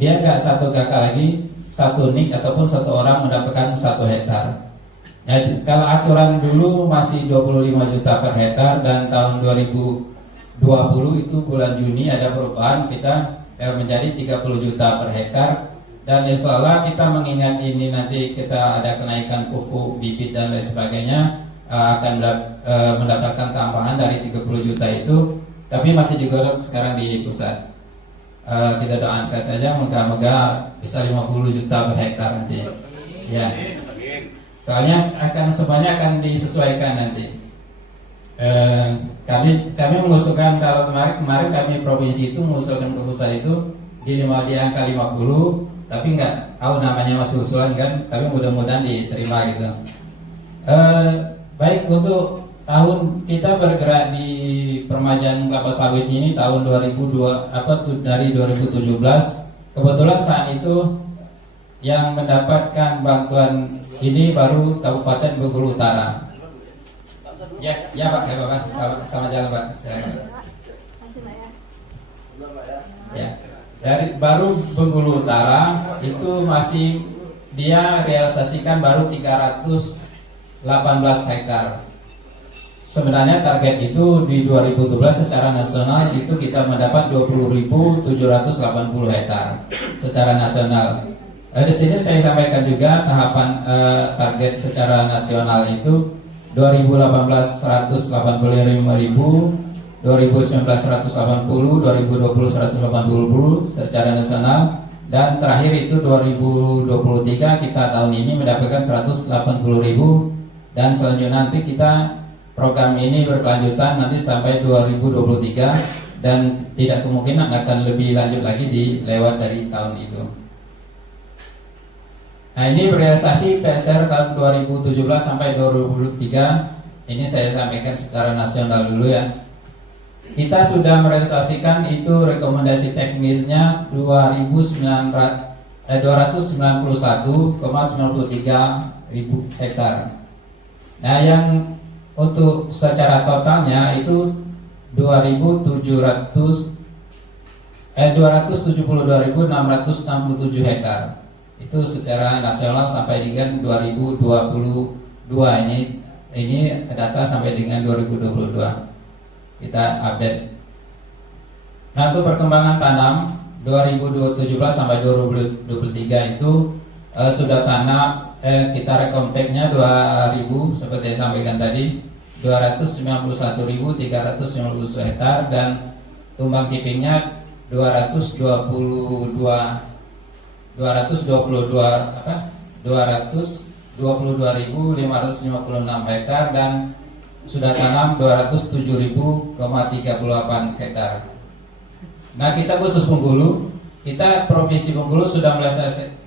dia nggak 1 KK lagi, 1 nik ataupun 1 orang mendapatkan 1 hektar. Nah, kalau aturan dulu masih 25 juta per hektar, dan tahun 2020 itu bulan Juni ada perubahan, kita menjadi 30 juta per hektar. Dan insya Allah kita mengingat ini nanti kita ada kenaikan pupuk, bibit dan lain sebagainya, akan mendapatkan tambahan dari 30 juta itu, tapi masih digodok sekarang di pusat. Kita doakan saja moga-moga bisa 50 juta per hektar nanti. Ya. Soalnya semuanya akan disesuaikan nanti. Kami mengusulkan, kalau kemarin kami provinsi itu mengusulkan ke pusat itu di angka 50, tapi nggak tahu namanya masih usulan kan, tapi mudah-mudahan diterima gitu. Baik, untuk tahun kita bergerak di peremajaan kelapa sawit ini tahun dari 2017. Kebetulan saat itu yang mendapatkan bantuan ini baru Kabupaten Bengkulu Utara. Ya Pak, ya Pak, sama jalan Pak. Silakan. Ya, dari baru Bengkulu Utara itu masih dia realisasikan baru 318 hektar. Sebenarnya target itu di 2017 secara nasional itu kita mendapat 20.780 hektar secara nasional. Di sini saya sampaikan juga tahapan target secara nasional itu 2018 185.000, 2019 180, 2020 180 secara nasional, dan terakhir itu 2023 kita tahun ini mendapatkan 180.000, dan selanjutnya nanti kita program ini berkelanjutan nanti sampai 2023 dan tidak kemungkinan akan lebih lanjut lagi di lewat dari tahun itu. Nah, ini realisasi PSR tahun 2017 sampai 2023. Ini saya sampaikan secara nasional dulu ya. Kita sudah merealisasikan itu rekomendasi teknisnya 291,93 ribu hektar. Nah, yang untuk secara totalnya itu 272.667 hektar. Itu secara nasional sampai dengan 2022. Ini data sampai dengan 2022. Kita update. Nah, untuk perkembangan tanam 2017 sampai 2023 itu sudah tanam kita rekomteknya 2.000 seperti yang sampaikan tadi, 291.390 hektar, dan tumbang cipingnya 222.556 hektar, dan sudah tanam 207.038 hektar. Nah, kita khusus Bengkulu, kita Provinsi Bengkulu sudah mulai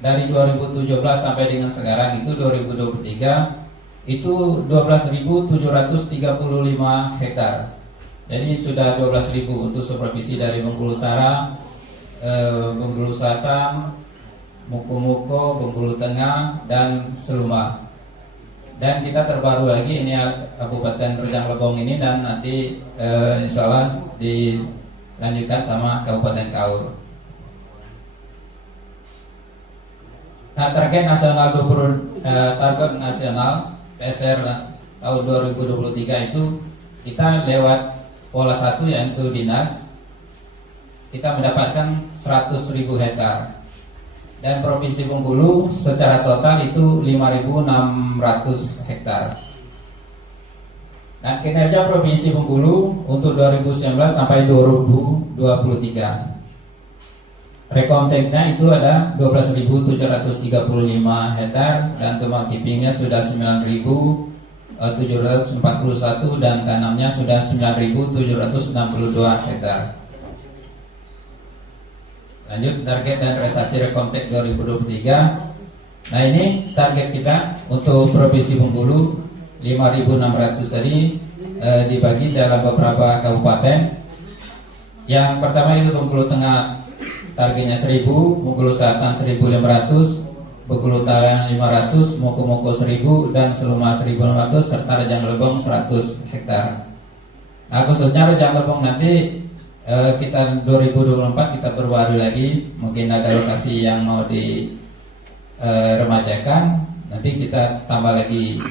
dari 2017 sampai dengan sekarang itu 2023 itu 12.735 hektar. Jadi sudah 12.000 untuk seprovinsi dari Bengkulu Utara, Bengkulu Selatan, Muko-Muko, Bengkulu Tengah, dan Seluma. Dan kita terbaru lagi ini Kabupaten Rejang Lebong ini, dan nanti insya Allah dilanjutkan sama Kabupaten Kaur. Nah, target nasional target nasional PSR tahun 2023 itu kita lewat pola 1 yaitu dinas, kita mendapatkan 100.000 hektar. Dan Provinsi Bengkulu secara total itu 5.600 hektar. Nah, kinerja Provinsi Bengkulu untuk 2019 sampai 2023. Rekomteknya itu ada 12.735 hektar, dan tumbang cipingnya sudah 9.741, dan tanamnya sudah 9.762 hektar. Lanjut target dan realisasi rekomtek 2023. Nah, ini target kita untuk Provinsi Bengkulu 5.600 tadi dibagi dalam beberapa kabupaten. Yang pertama itu Bengkulu Tengah, targetnya 1.000, Bengkulu Selatan 1.500, Bengkulu Utara 500, Muko-Muko 1.000, dan Seluma 1.500, serta Rejang Lebong 100 hektar. Nah, khususnya Rejang Lebong nanti kita 2024 kita perbarui lagi, mungkin ada lokasi yang mau diremajakan, nanti kita tambah lagi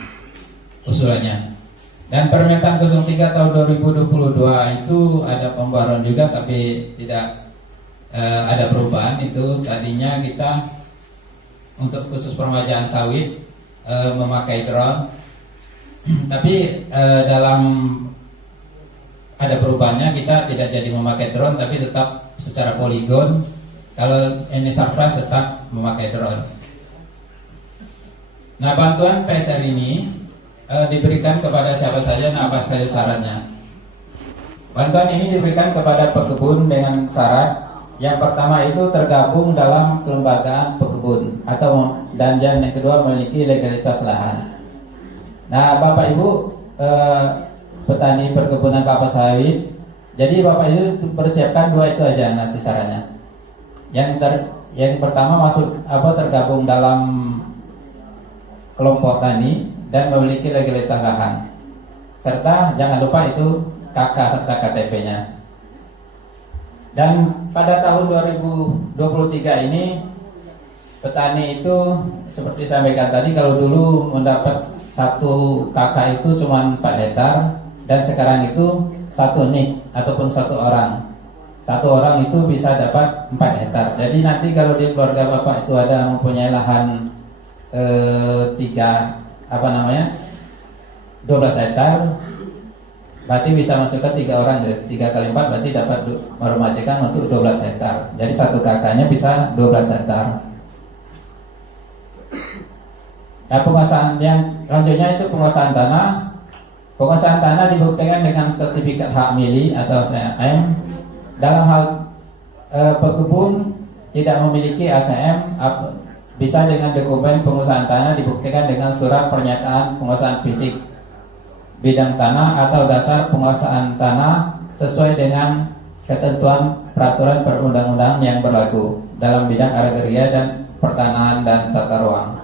usulannya. Dan permintaan 03 tahun 2022 itu ada pembaruan juga, tapi tidak ada perubahan. Itu tadinya kita untuk khusus permajaan sawit memakai drone, tapi dalam ada perubahannya, kita tidak jadi memakai drone tapi tetap secara poligon. Kalau ini surprise tetap memakai drone. Nah, bantuan PSR ini diberikan kepada siapa saja, dan apa saja syaratnya. Bantuan ini diberikan kepada pekebun dengan syarat yang pertama itu tergabung dalam kelembagaan pekebun dan yang kedua memiliki legalitas lahan. Nah, Bapak Ibu petani perkebunan kelapa sawit, jadi Bapak Ibu persiapkan dua itu aja nanti syaratnya. Yang pertama tergabung dalam kelompok tani dan memiliki legalitas lahan. serta jangan lupa itu KK serta KTP-nya. Dan pada tahun 2023 ini petani itu seperti sampaikan tadi, kalau dulu mendapat satu KK itu cuma 4 hektar, dan sekarang itu satu nik ataupun satu orang itu bisa dapat 4 hektar. Jadi nanti kalau di keluarga Bapak itu ada mempunyai lahan 12 hektar, berarti bisa masuk ke 3 orang, 3 kali 4 berarti dapat meremajikan untuk 12 hektar. Jadi satu kakaknya bisa 12 hektar. Nah, penguasaan yang selanjutnya itu penguasaan tanah. Penguasaan tanah dibuktikan dengan sertifikat hak milik atau SHM. Dalam hal pekebun tidak memiliki ACM, bisa dengan dokumen penguasaan tanah dibuktikan dengan surat pernyataan penguasaan fisik bidang tanah atau dasar penguasaan tanah sesuai dengan ketentuan peraturan perundang-undangan yang berlaku dalam bidang agraria dan pertanahan dan tata ruang.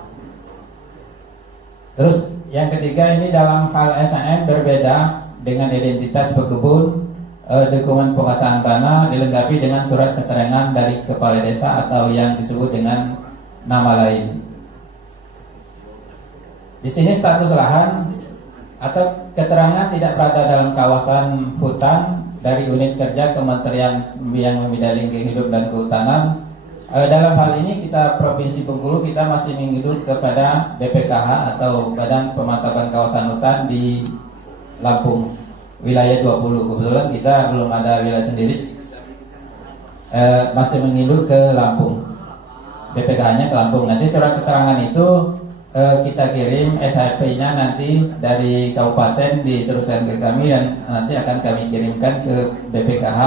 Terus yang ketiga ini dalam hal SHM berbeda dengan identitas pekebun. Dokumen penguasaan tanah dilengkapi dengan surat keterangan dari kepala desa atau yang disebut dengan nama lain. Di sini status lahan atau keterangan tidak berada dalam kawasan hutan dari unit kerja Kementerian yang Membidangi Hidup dan Kehutanan. Dalam hal ini kita Provinsi Bengkulu kita masih menginduk kepada BPKH atau Badan Pemantapan Kawasan Hutan di Lampung wilayah 20. Kebetulan kita belum ada wilayah sendiri, masih menginduk ke Lampung, BPKH-nya ke Lampung. Nanti surat keterangan itu kita kirim SHP-nya nanti dari kabupaten diteruskan ke kami dan nanti akan kami kirimkan ke BPKH,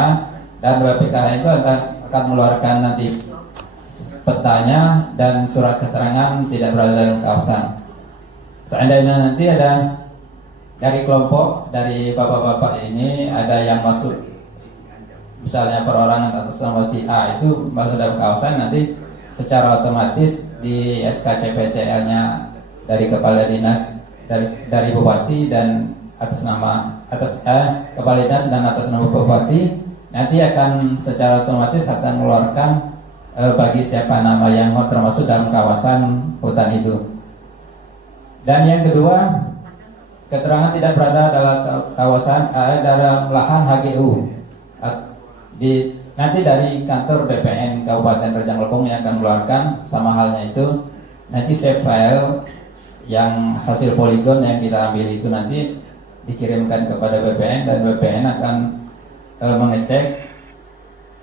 dan BPKH itu akan mengeluarkan nanti petanya dan surat keterangan tidak berada dalam kawasan. Seandainya nanti ada dari kelompok dari bapak-bapak ini ada yang masuk, misalnya perorangan atas nama si A itu masuk dalam kawasan, nanti secara otomatis di SKCPCL-nya dari kepala dinas dari bupati dan kepala dinas dan atas nama bupati nanti akan secara otomatis akan mengeluarkan bagi siapa nama yang termasuk dalam kawasan hutan itu. Dan yang kedua, keterangan tidak berada dalam kawasan dalam lahan HGU. Nanti dari kantor BPN Kabupaten Rejang Lebong yang akan mengeluarkan, sama halnya itu nanti save file yang hasil poligon yang kita ambil itu nanti dikirimkan kepada BPN dan BPN akan mengecek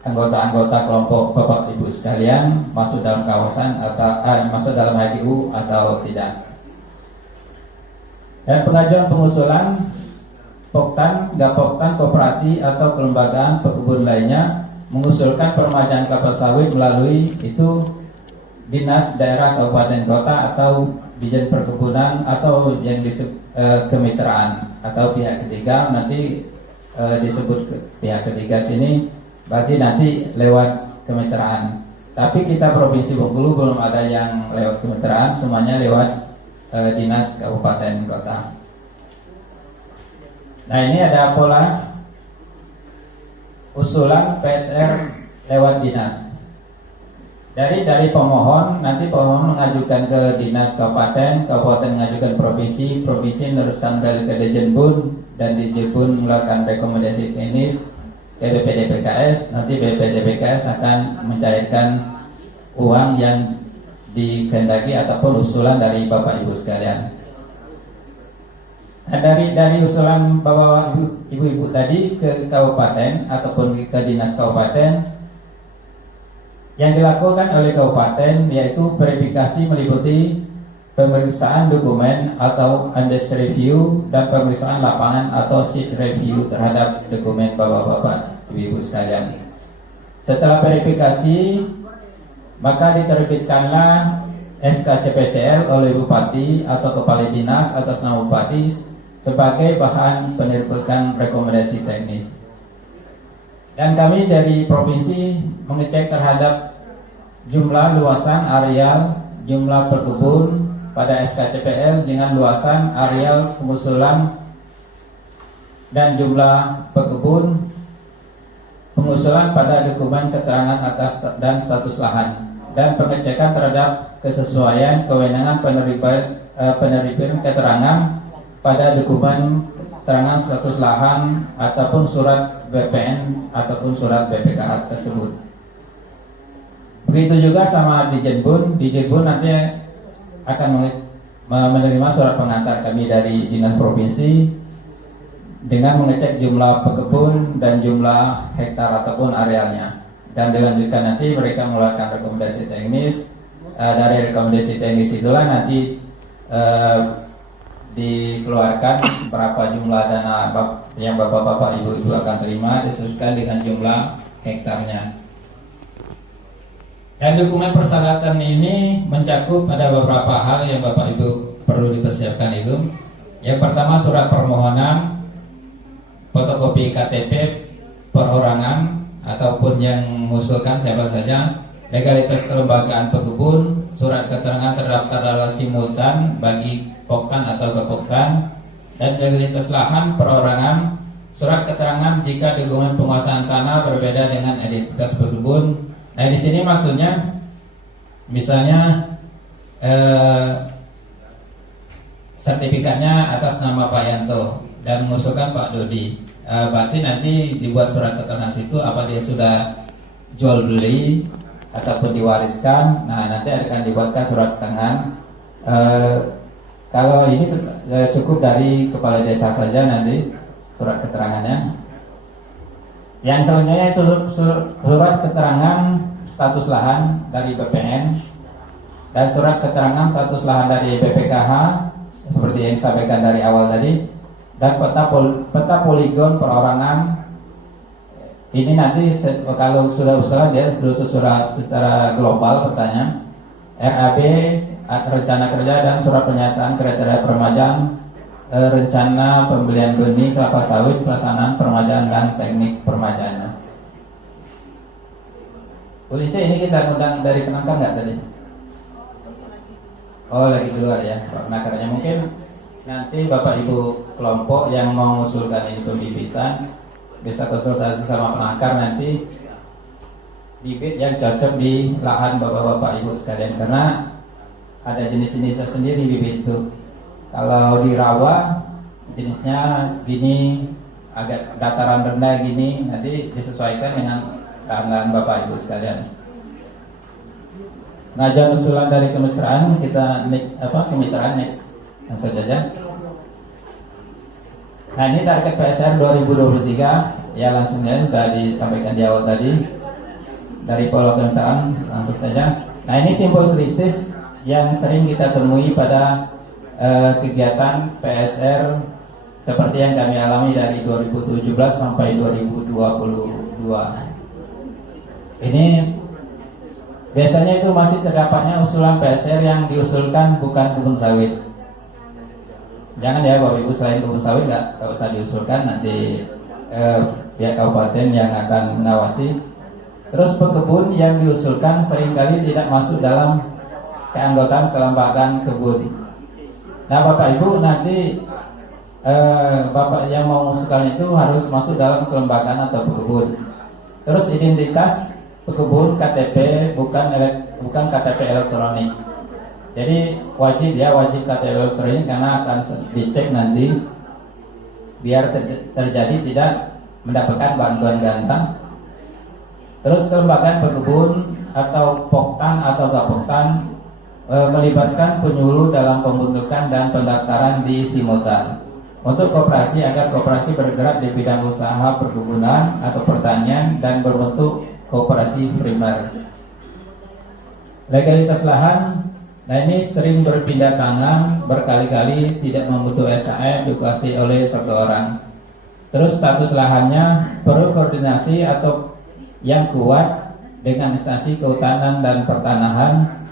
anggota-anggota kelompok Bapak Ibu sekalian masuk dalam kawasan atau masuk dalam HGU atau tidak. Dan pengajuan pengusulan Poktan, Gapoktan, koperasi atau kelembagaan pekebun lainnya mengusulkan permajaan kelapa sawit melalui itu dinas daerah kabupaten kota atau dijen perkebunan atau yang disebut kemitraan atau pihak ketiga. Nanti disebut pihak ketiga sini berarti nanti lewat kemitraan. Tapi kita Provinsi Bengkulu belum ada yang lewat kemitraan, semuanya lewat dinas kabupaten kota. Nah, ini ada pola usulan PSR lewat dinas. Dari pemohon, nanti pemohon mengajukan ke dinas kabupaten, kabupaten mengajukan provinsi, provinsi meneruskan ke Dijenbun, dan Dijenbun mengeluarkan rekomendasi teknis ke BPDPKS. Nanti BPDPKS akan mencairkan uang yang dikehendaki ataupun usulan dari Bapak Ibu sekalian. Nah, dari usulan Bapak Ibu tadi ke kabupaten ataupun ke dinas kabupaten, yang dilakukan oleh kabupaten yaitu verifikasi meliputi pemeriksaan dokumen atau andes review dan pemeriksaan lapangan atau sheet review terhadap dokumen Bapak-bapak Ibu sekalian. Setelah verifikasi, maka diterbitkanlah SKCPCL oleh Bupati atau Kepala Dinas atas nama Bupati sebagai bahan penerbitan rekomendasi teknis. Dan kami dari provinsi mengecek terhadap jumlah luasan areal, jumlah perkebun pada SKCPL dengan luasan areal pengusulan dan jumlah pekebun, pengusulan pada dokumen keterangan atas dan status lahan, dan pengecekan terhadap kesesuaian kewenangan penerbitan keterangan pada dokumen keterangan status lahan ataupun surat BPN ataupun surat BPKH tersebut. Begitu juga sama di Jenbun nanti akan menerima surat pengantar kami dari Dinas Provinsi dengan mengecek jumlah pekebun dan jumlah hektar ataupun arealnya, dan dilanjutkan nanti mereka mengeluarkan rekomendasi teknis. Dari rekomendasi teknis itulah nanti dikeluarkan berapa jumlah dana yang bapak-bapak ibu-ibu akan terima disesuaikan dengan jumlah hektarnya. Dan dokumen persyaratan ini mencakup ada beberapa hal yang bapak ibu perlu dipersiapkan itu. Yang pertama surat permohonan, fotokopi KTP perorangan ataupun yang mengusulkan siapa saja, legalitas kelembagaan pekebun, surat keterangan terdaftar dalam simultan bagi poktan atau gepoktan, dan legalitas lahan perorangan, surat keterangan jika dokumen penguasaan tanah berbeda dengan identitas pekebun. Nah di sini maksudnya misalnya sertifikatnya atas nama Pak Yanto dan mengusulkan Pak Dodi, berarti nanti dibuat surat keterangan situ apa dia sudah jual beli ataupun diwariskan. Nah nanti akan dibuatkan surat tangan. Kalau ini cukup dari kepala desa saja nanti surat keterangannya. Yang selanjutnya surat keterangan status lahan dari BPN dan surat keterangan status lahan dari BPKH seperti yang disampaikan dari awal tadi, dan peta poligon perorangan. Ini nanti kalau sudah usulan dia sudah secara global petanya, RAB, rencana kerja, dan surat pernyataan kriteria permajaan, rencana pembelian benih kelapa sawit, pelaksanaan permajaan dan teknik permajaannya. Bu Ice, ini kita undang dari penangkap nggak tadi? Oh lagi di luar ya, penakarnya. Mungkin nanti Bapak Ibu kelompok yang mau mengusulkan ini pembibitan bisa konsultasi sama penangkar nanti bibit yang cocok di lahan Bapak-Bapak Ibu sekalian, karena ada jenis-jenisnya sendiri bibit itu. Kalau di rawa jenisnya gini, agak dataran rendah gini, nanti disesuaikan dengan lahan-lahan Bapak Ibu sekalian. Ngajuan usulan dari kemesraan kita kemitraan langsung saja. Nah ini target PSR 2023 ya, langsung ya sudah disampaikan di awal tadi dari pola kemitraan, langsung saja. Nah ini simbol kritis yang sering kita temui pada kegiatan PSR seperti yang kami alami dari 2017 sampai 2022. Ini biasanya itu masih terdapatnya usulan PSR yang diusulkan bukan kebun sawit. Jangan ya Bapak Ibu, selain kebun sawit nggak usah diusulkan, nanti pihak kabupaten yang akan mengawasi. Terus pekebun yang diusulkan seringkali tidak masuk dalam keanggotaan kelembagaan kebun. Nah Bapak Ibu nanti Bapak yang mau mengusulkan itu harus masuk dalam kelembagaan atau pekebun. Terus identitas pekebun KTP bukan KTP elektronik. Jadi wajib KTP elektronik karena akan dicek nanti biar terjadi tidak mendapatkan bantuan ganda. Terus kelembagaan pekebun atau poktan atau gapoktan melibatkan penyuluh dalam pembentukan dan pendaftaran di simultan untuk koperasi agar koperasi bergerak di bidang usaha perkebunan atau pertanian dan berbentuk koperasi primer. Legalitas lahan, nah ini sering berpindah tangan berkali-kali, tidak membutuhkan SAM dikuasai oleh satu orang. Terus status lahannya perlu koordinasi atau yang kuat dengan instansi kehutanan dan pertanahan,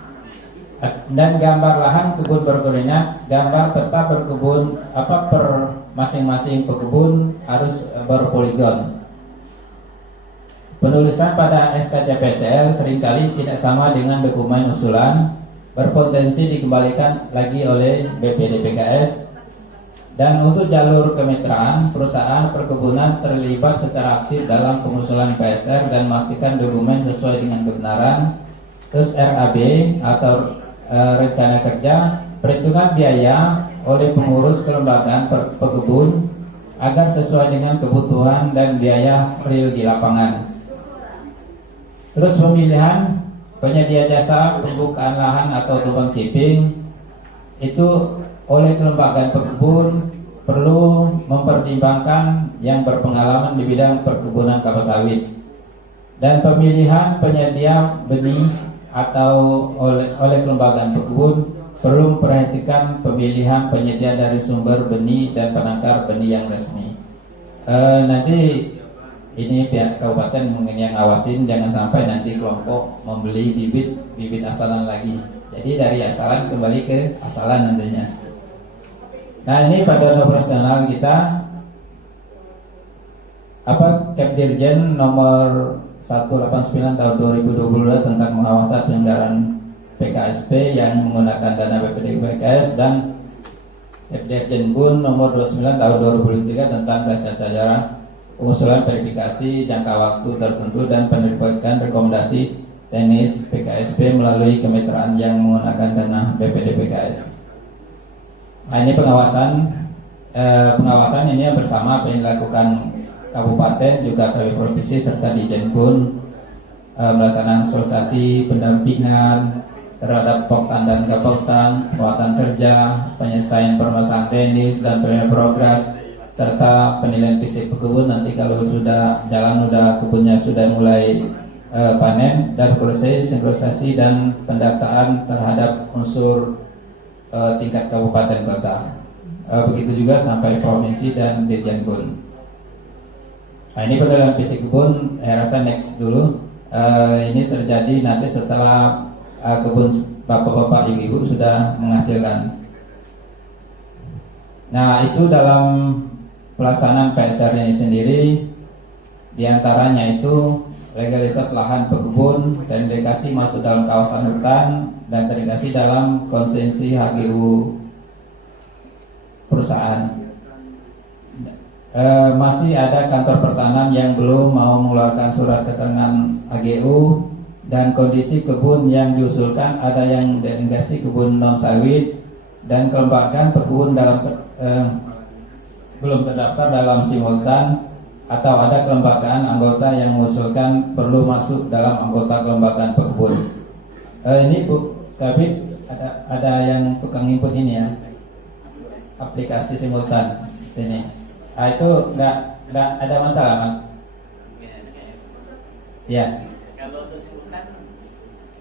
dan gambar lahan kebun berkoordinat, gambar peta berkebun per masing-masing pekebun harus berpoligon. Penulisan pada SKCPCL seringkali tidak sama dengan dokumen usulan, berpotensi dikembalikan lagi oleh BPDPKS Dan untuk jalur kemitraan, perusahaan perkebunan terlibat secara aktif dalam pengusulan PSR dan memastikan dokumen sesuai dengan kebenaran. Terus RAB atau rencana kerja, perhitungan biaya oleh pengurus kelembagaan pekebun agar sesuai dengan kebutuhan dan biaya real di lapangan. Terus pemilihan penyedia jasa pembukaan lahan atau tukang shipping itu oleh kelembagaan pekebun perlu mempertimbangkan yang berpengalaman di bidang perkebunan kelapa sawit. Dan pemilihan penyedia benih atau oleh kelembagaan pekebun perlu memperhatikan pemilihan penyedia dari sumber benih dan penangkar benih yang resmi. Nanti ini pihak kabupaten mungkin yang ngawasin, jangan sampai nanti kelompok membeli bibit asalan lagi. Jadi dari asalan kembali ke asalan nantinya. Nah, ini pada operasional kita Kepdirjen nomor 189 tahun 2022 tentang pengawasan penyelenggaraan PKSP yang menggunakan dana BPD PKS, dan Kepdirjen Bun nomor 29 tahun 2003 tentang cara pengusulan verifikasi jangka waktu tertentu dan penerbitan rekomendasi teknis PKSP melalui kemitraan yang menggunakan dana BPD PKS. Nah, ini pengawasan ini bersama apa yang dilakukan kabupaten juga kami provinsi serta di Jenbun, melaksanakan sosialisasi pendampingan terhadap poktan dan kapoktan, muatan kerja, penyelesaian permasalahan teknis dan penilaian progres serta penilaian fisik pekebun. Nanti kalau sudah jalan, kebunnya sudah mulai panen, dan sinkronisasi dan pendataan terhadap unsur tingkat kabupaten kota. Begitu juga sampai provinsi dan Dirjenbun. Nah, ini penilaian fisik kebun, saya rasa next dulu. Ini terjadi nanti setelah kebun bapak-bapak, ibu-ibu sudah menghasilkan. Nah, isu dalam pelaksanaan PSR ini sendiri diantaranya itu legalitas lahan pekebun dan delegasi masuk dalam kawasan hutan dan delegasi dalam konsesi HGU perusahaan. Masih ada kantor pertanahan yang belum mau mengeluarkan surat keterangan HGU, dan kondisi kebun yang diusulkan ada yang delegasi kebun non sawit dan kelembagaan pekebun dalam belum terdaftar dalam simultan, atau ada kelembagaan anggota yang mengusulkan perlu masuk dalam anggota kelembagaan pekebun. Ini Bu, tapi ada yang tukang input ini ya, aplikasi simultan sini. Nah, itu nggak ada masalah, Mas. Ya. Kalau untuk simultan,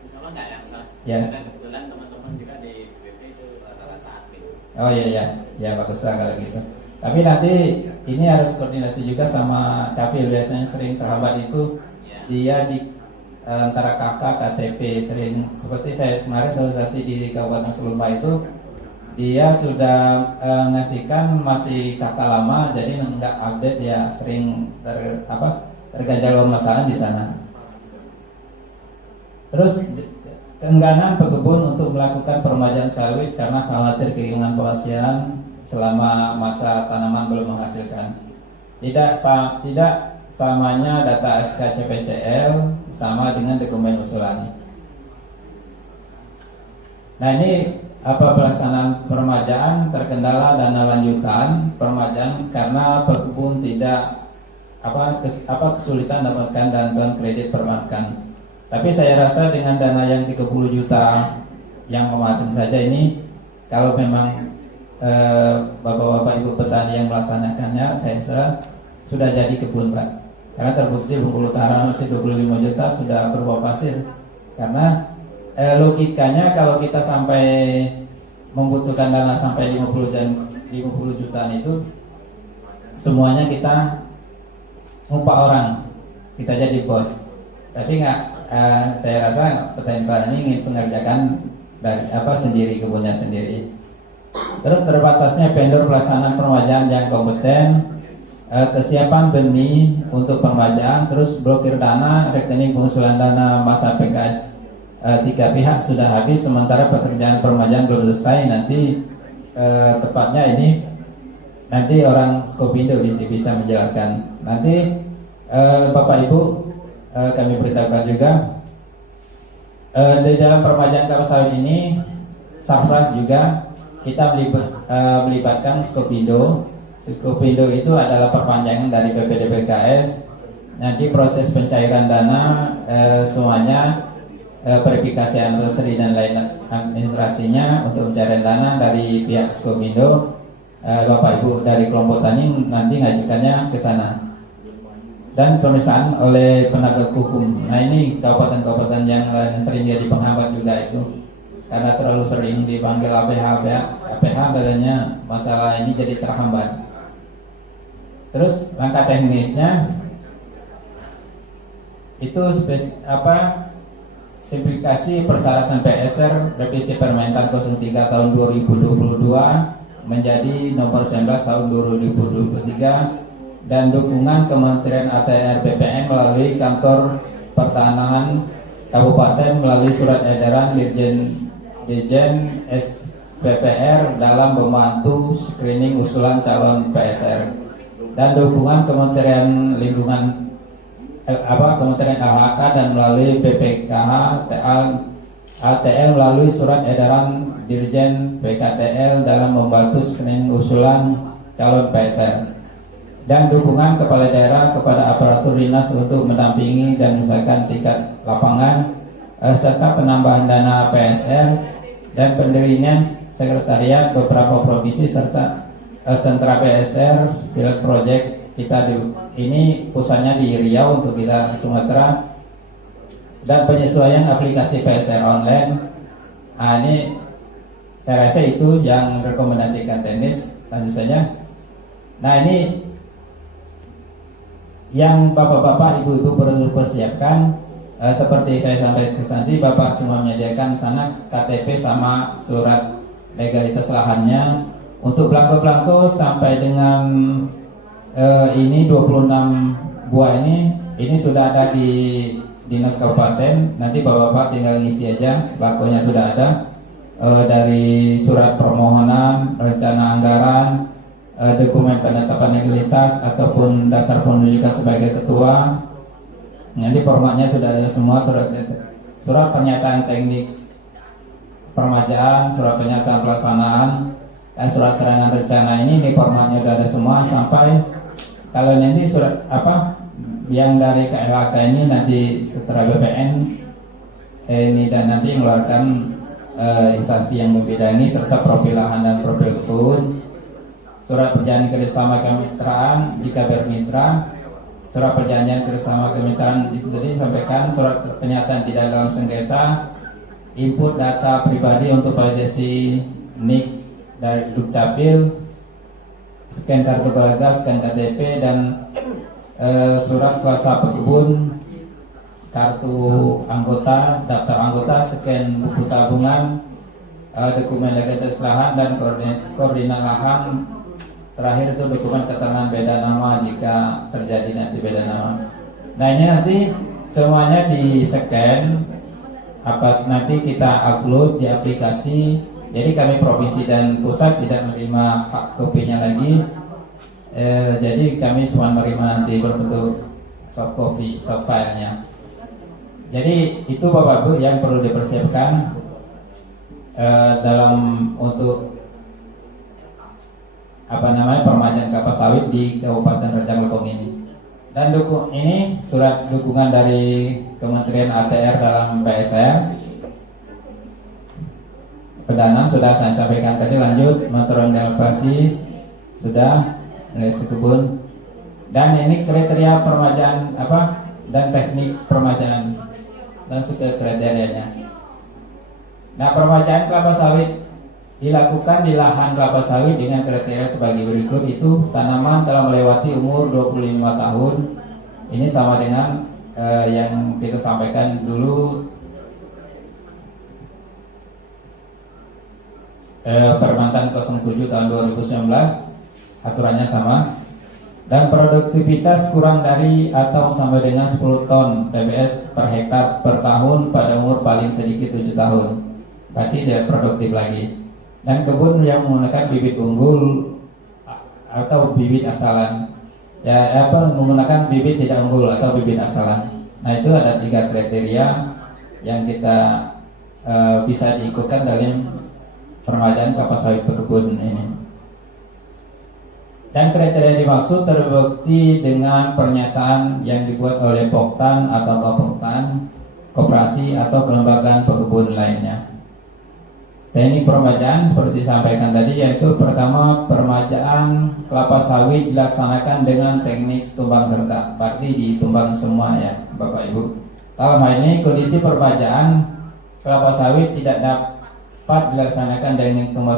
insya nggak ada masalah. Ya. Dan kebetulan teman-teman juga di BP itu rata-rata aktif. Oh iya, ya baguslah kalau gitu. Tapi nanti ini harus koordinasi juga sama Capil, biasanya sering terhambat itu dia di antara kakak KTP sering, seperti saya kemarin sosialisasi di Kabupaten Selumba itu dia sudah ngasihkan masih kakak lama, jadi nggak update, ya sering terganjal permasalahan di sana. Terus keengganan pekebun untuk melakukan peremajaan sawit karena khawatir kehilangan penghasilan selama masa tanaman belum menghasilkan. Tidak samanya data SKCPCL sama dengan dokumen usulannya. Nah, ini pelaksanaan peremajaan terkendala dana lanjutan peremajaan karena pekebun tidak kesulitan mendapatkan bantuan kredit perbankan. Tapi saya rasa dengan dana yang 30 juta yang kemarin saja ini, kalau memang bapak-bapak ibu petani yang melaksanakannya, saya rasa sudah jadi kebun, Pak. Karena terbukti Bengkulu Utara masih 25 juta sudah berupa pasir. Karena logikanya kalau kita sampai membutuhkan dana sampai 50 jutaan itu, semuanya kita ngupah orang, kita jadi bos. Tapi saya rasa petani-petani ingin mengerjakan dari sendiri, kebunnya sendiri. Terus terbatasnya vendor pelaksanaan peremajaan yang kompeten, kesiapan benih untuk peremajaan, terus blokir dana, rekening pengusulan dana masa PKS 3 pihak sudah habis, sementara pekerjaan peremajaan belum selesai. Nanti tepatnya ini nanti orang Skopindo bisa menjelaskan. Nanti Bapak Ibu kami beritahukan juga di dalam permajaan kelapa sawit ini Safras juga kita melibatkan Skopindo. Skopindo itu adalah perpanjangan dari BPDPKS. Nanti proses pencairan dana semuanya verifikasi anniversary dan lain administrasinya untuk pencairan dana dari pihak Skopindo. Bapak Ibu dari kelompok tani nanti ngajukannya ke sana. Dan pemeriksaan oleh penegak hukum. Nah ini kabupaten-kabupaten yang sering jadi penghambat juga itu. Karena terlalu sering dipanggil APH katanya masalah ini jadi terhambat. Terus langkah teknisnya itu simplifikasi persyaratan PSR revisi Permentan 03 tahun 2022 menjadi nomor 19 tahun 2023 dan dukungan Kementerian ATR BPN melalui Kantor Pertanahan Kabupaten melalui surat edaran Dirjen SPPR dalam membantu screening usulan calon PSR dan dukungan Kementerian Lingkungan Kementerian LHK dan melalui BPKH ATL melalui surat edaran Dirjen PKTL dalam membantu screening usulan calon PSR dan dukungan kepala daerah kepada aparatur dinas untuk mendampingi dan misalkan tingkat lapangan serta penambahan dana PSR dan pendirian sekretariat beberapa provinsi serta sentra PSR pilot project kita ini pusatnya di Riau untuk kita Sumatera dan penyesuaian aplikasi PSR online. Nah ini saya rasa itu yang rekomendasikan teknis. Lanjut saja. Nah ini yang bapak-bapak, ibu-ibu perlu persiapkan. Seperti saya sampaikan nanti Bapak cuma menyediakan sana KTP sama surat legalitas lahannya. Untuk belangko-belangko sampai dengan ini 26 buah ini sudah ada di Dinas Kabupaten. Nanti bapak-bapak tinggal ngisi aja, belangkonya sudah ada. Dari surat permohonan, rencana anggaran, dokumen penetapan legalitas ataupun dasar penunjukan sebagai ketua. Nanti formatnya sudah ada semua, surat pernyataan teknik permajaan, surat pernyataan pelaksanaan, dan surat keterangan rencana ini formatnya sudah ada semua. Sampai kalau nanti surat yang dari KLHK ini nanti setelah BPN ini dan nanti mengeluarkan instansi yang membidangi serta profil lahan dan profil kebun, surat perjanjian kerjasama kemitraan jika bermitra, surat perjanjian kerjasama kemitraan itu tadi disampaikan, surat pernyataan tidak dalam sengketa, input data pribadi untuk validasi NIK dari Dukcapil, scan kartu keluarga, scan KTP dan surat kuasa pekebun, kartu anggota, daftar anggota, scan buku tabungan, dokumen legalitas lahan dan koordinat lahan. Terakhir itu dokumen keterangan beda nama jika terjadi nanti beda nama. Nah ini nanti semuanya di scan, nanti kita upload di aplikasi. Jadi kami provinsi dan pusat tidak menerima hak kopinya lagi. Jadi kami cuma menerima nanti berbentuk soft copy, soft filenya. Jadi itu Bapak Ibu yang perlu dipersiapkan dalam untuk permajaan kelapa sawit di Kabupaten Rejang Lebong ini. Dan ini surat dukungan dari Kementerian ATR dalam PSR. Pendanaan sudah saya sampaikan tadi, lanjut motoran elevasi sudah, relasi kebun. Dan ini kriteria permajaan dan teknik permajaan dan sudah kriterianya. Nah, permajaan kelapa sawit dilakukan di lahan kelapa sawit dengan kriteria sebagai berikut, itu tanaman telah melewati umur 25 tahun. Ini sama dengan yang kita sampaikan dulu, Permentan 07 tahun 2019, aturannya sama. Dan produktivitas kurang dari atau sama dengan 10 ton TBS per hektar per tahun pada umur paling sedikit 7 tahun. Berarti tidak produktif lagi. Dan kebun yang menggunakan bibit unggul atau bibit asalan. Ya menggunakan bibit tidak unggul atau bibit asalan. Nah itu ada 3 kriteria yang kita bisa diikutkan dalam permajaan kelapa sawit pekebun ini. Dan kriteria dimaksud terbukti dengan pernyataan yang dibuat oleh Poktan atau Bapoktan, koperasi atau kelembagaan pekebun lainnya. Teknik permajaan seperti disampaikan tadi yaitu pertama, permajaan kelapa sawit dilaksanakan dengan teknik tumbang serta, berarti ditumbang semua ya Bapak Ibu. Dalam hal ini kondisi permajaan kelapa sawit tidak dapat dilaksanakan dengan tumbang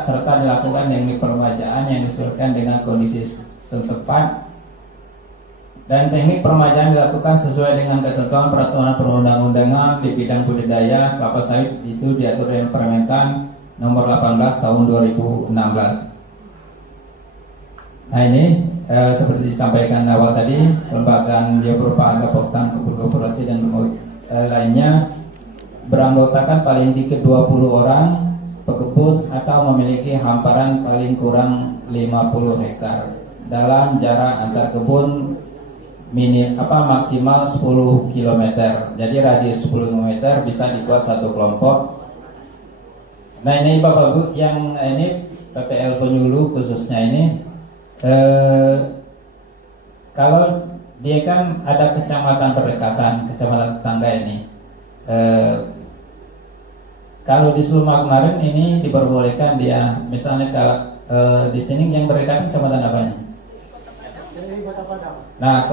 serta dilakukan teknik permajaan yang disesuaikan dengan kondisi setempat. Dan teknik permajaan dilakukan sesuai dengan ketentuan peraturan perundang-undangan di bidang budidaya kelapa sawit itu diatur dalam Permentan nomor 18 tahun 2016. Nah ini seperti disampaikan awal tadi, kelembagaan berupa Poktan, koperasi dan lainnya beranggotakan paling sedikit 20 orang pekebun atau memiliki hamparan paling kurang 50 hektar dalam jarak antar kebun maksimal 10 km. Jadi radius 10 km bisa dibuat satu kelompok. Nah ini Bapak Ibu yang ini PPL Penyuluh khususnya ini kalau dia kan ada kecamatan berdekatan, kecamatan tetangga ini. Kalau di Sulma kemarin ini diperbolehkan dia misalnya kalau di sini yang berdekatan kecamatan apanya? Nah,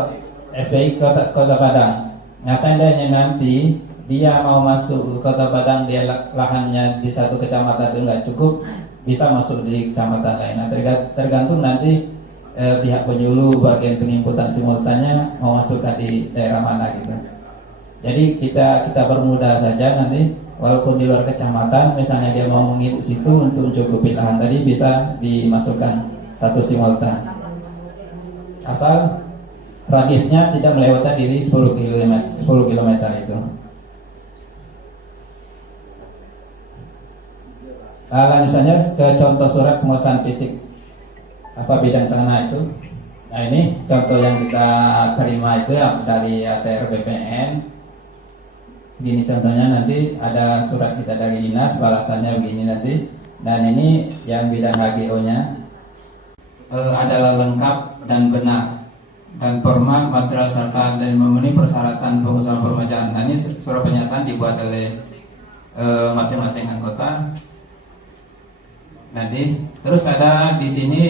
SPI Kota Padang. Nah, seandainya nanti dia mau masuk ke Kota Padang, dia lahannya di satu kecamatan itu nggak cukup, bisa masuk di kecamatan lain. Nah, tergantung nanti pihak penyuluh bagian penginputan simultannya mau masukkan di daerah mana gitu. Jadi kita permudah saja nanti, walaupun di luar kecamatan, misalnya dia mau mengikut situ untuk mencukupi lahan tadi bisa dimasukkan satu simultan. Asal radiusnya tidak melewati diri 10 km itu. Lanjut saja ke contoh surat penguasaan fisik bidang tanah itu. Nah ini contoh yang kita terima itu ya dari ATR BPN. Gini contohnya, nanti ada surat kita dari dinas, balasannya begini nanti. Dan ini yang bidang HGO-nya adalah lengkap dan benar dan format material serta dan memenuhi persyaratan pengusahaan permajaan. Nah, ini surat pernyataan dibuat oleh masing-masing anggota. Nanti terus ada di sini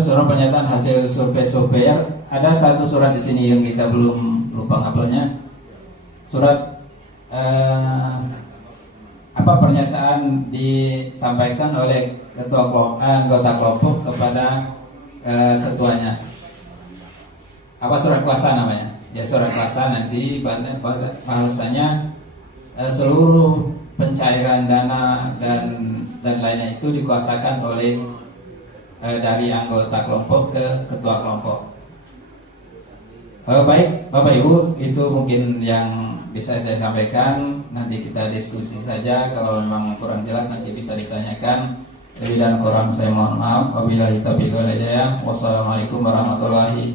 surat pernyataan hasil survei-surveyor. Ada satu surat di sini yang kita belum lupa uploadnya. Surat pernyataan disampaikan oleh anggota kelompok kepada ketuanya. Surat kuasa namanya? Ya surat kuasa nanti bahasanya seluruh pencairan dana dan lainnya itu dikuasakan oleh dari anggota kelompok ke ketua kelompok. Baik Bapak Ibu, itu mungkin yang bisa saya sampaikan. Nanti kita diskusi saja. Kalau memang kurang jelas nanti bisa ditanyakan. Lebih dan kurang saya mohon maaf. Wabillahi taufiq wal hidayah. Wassalamualaikum warahmatullahi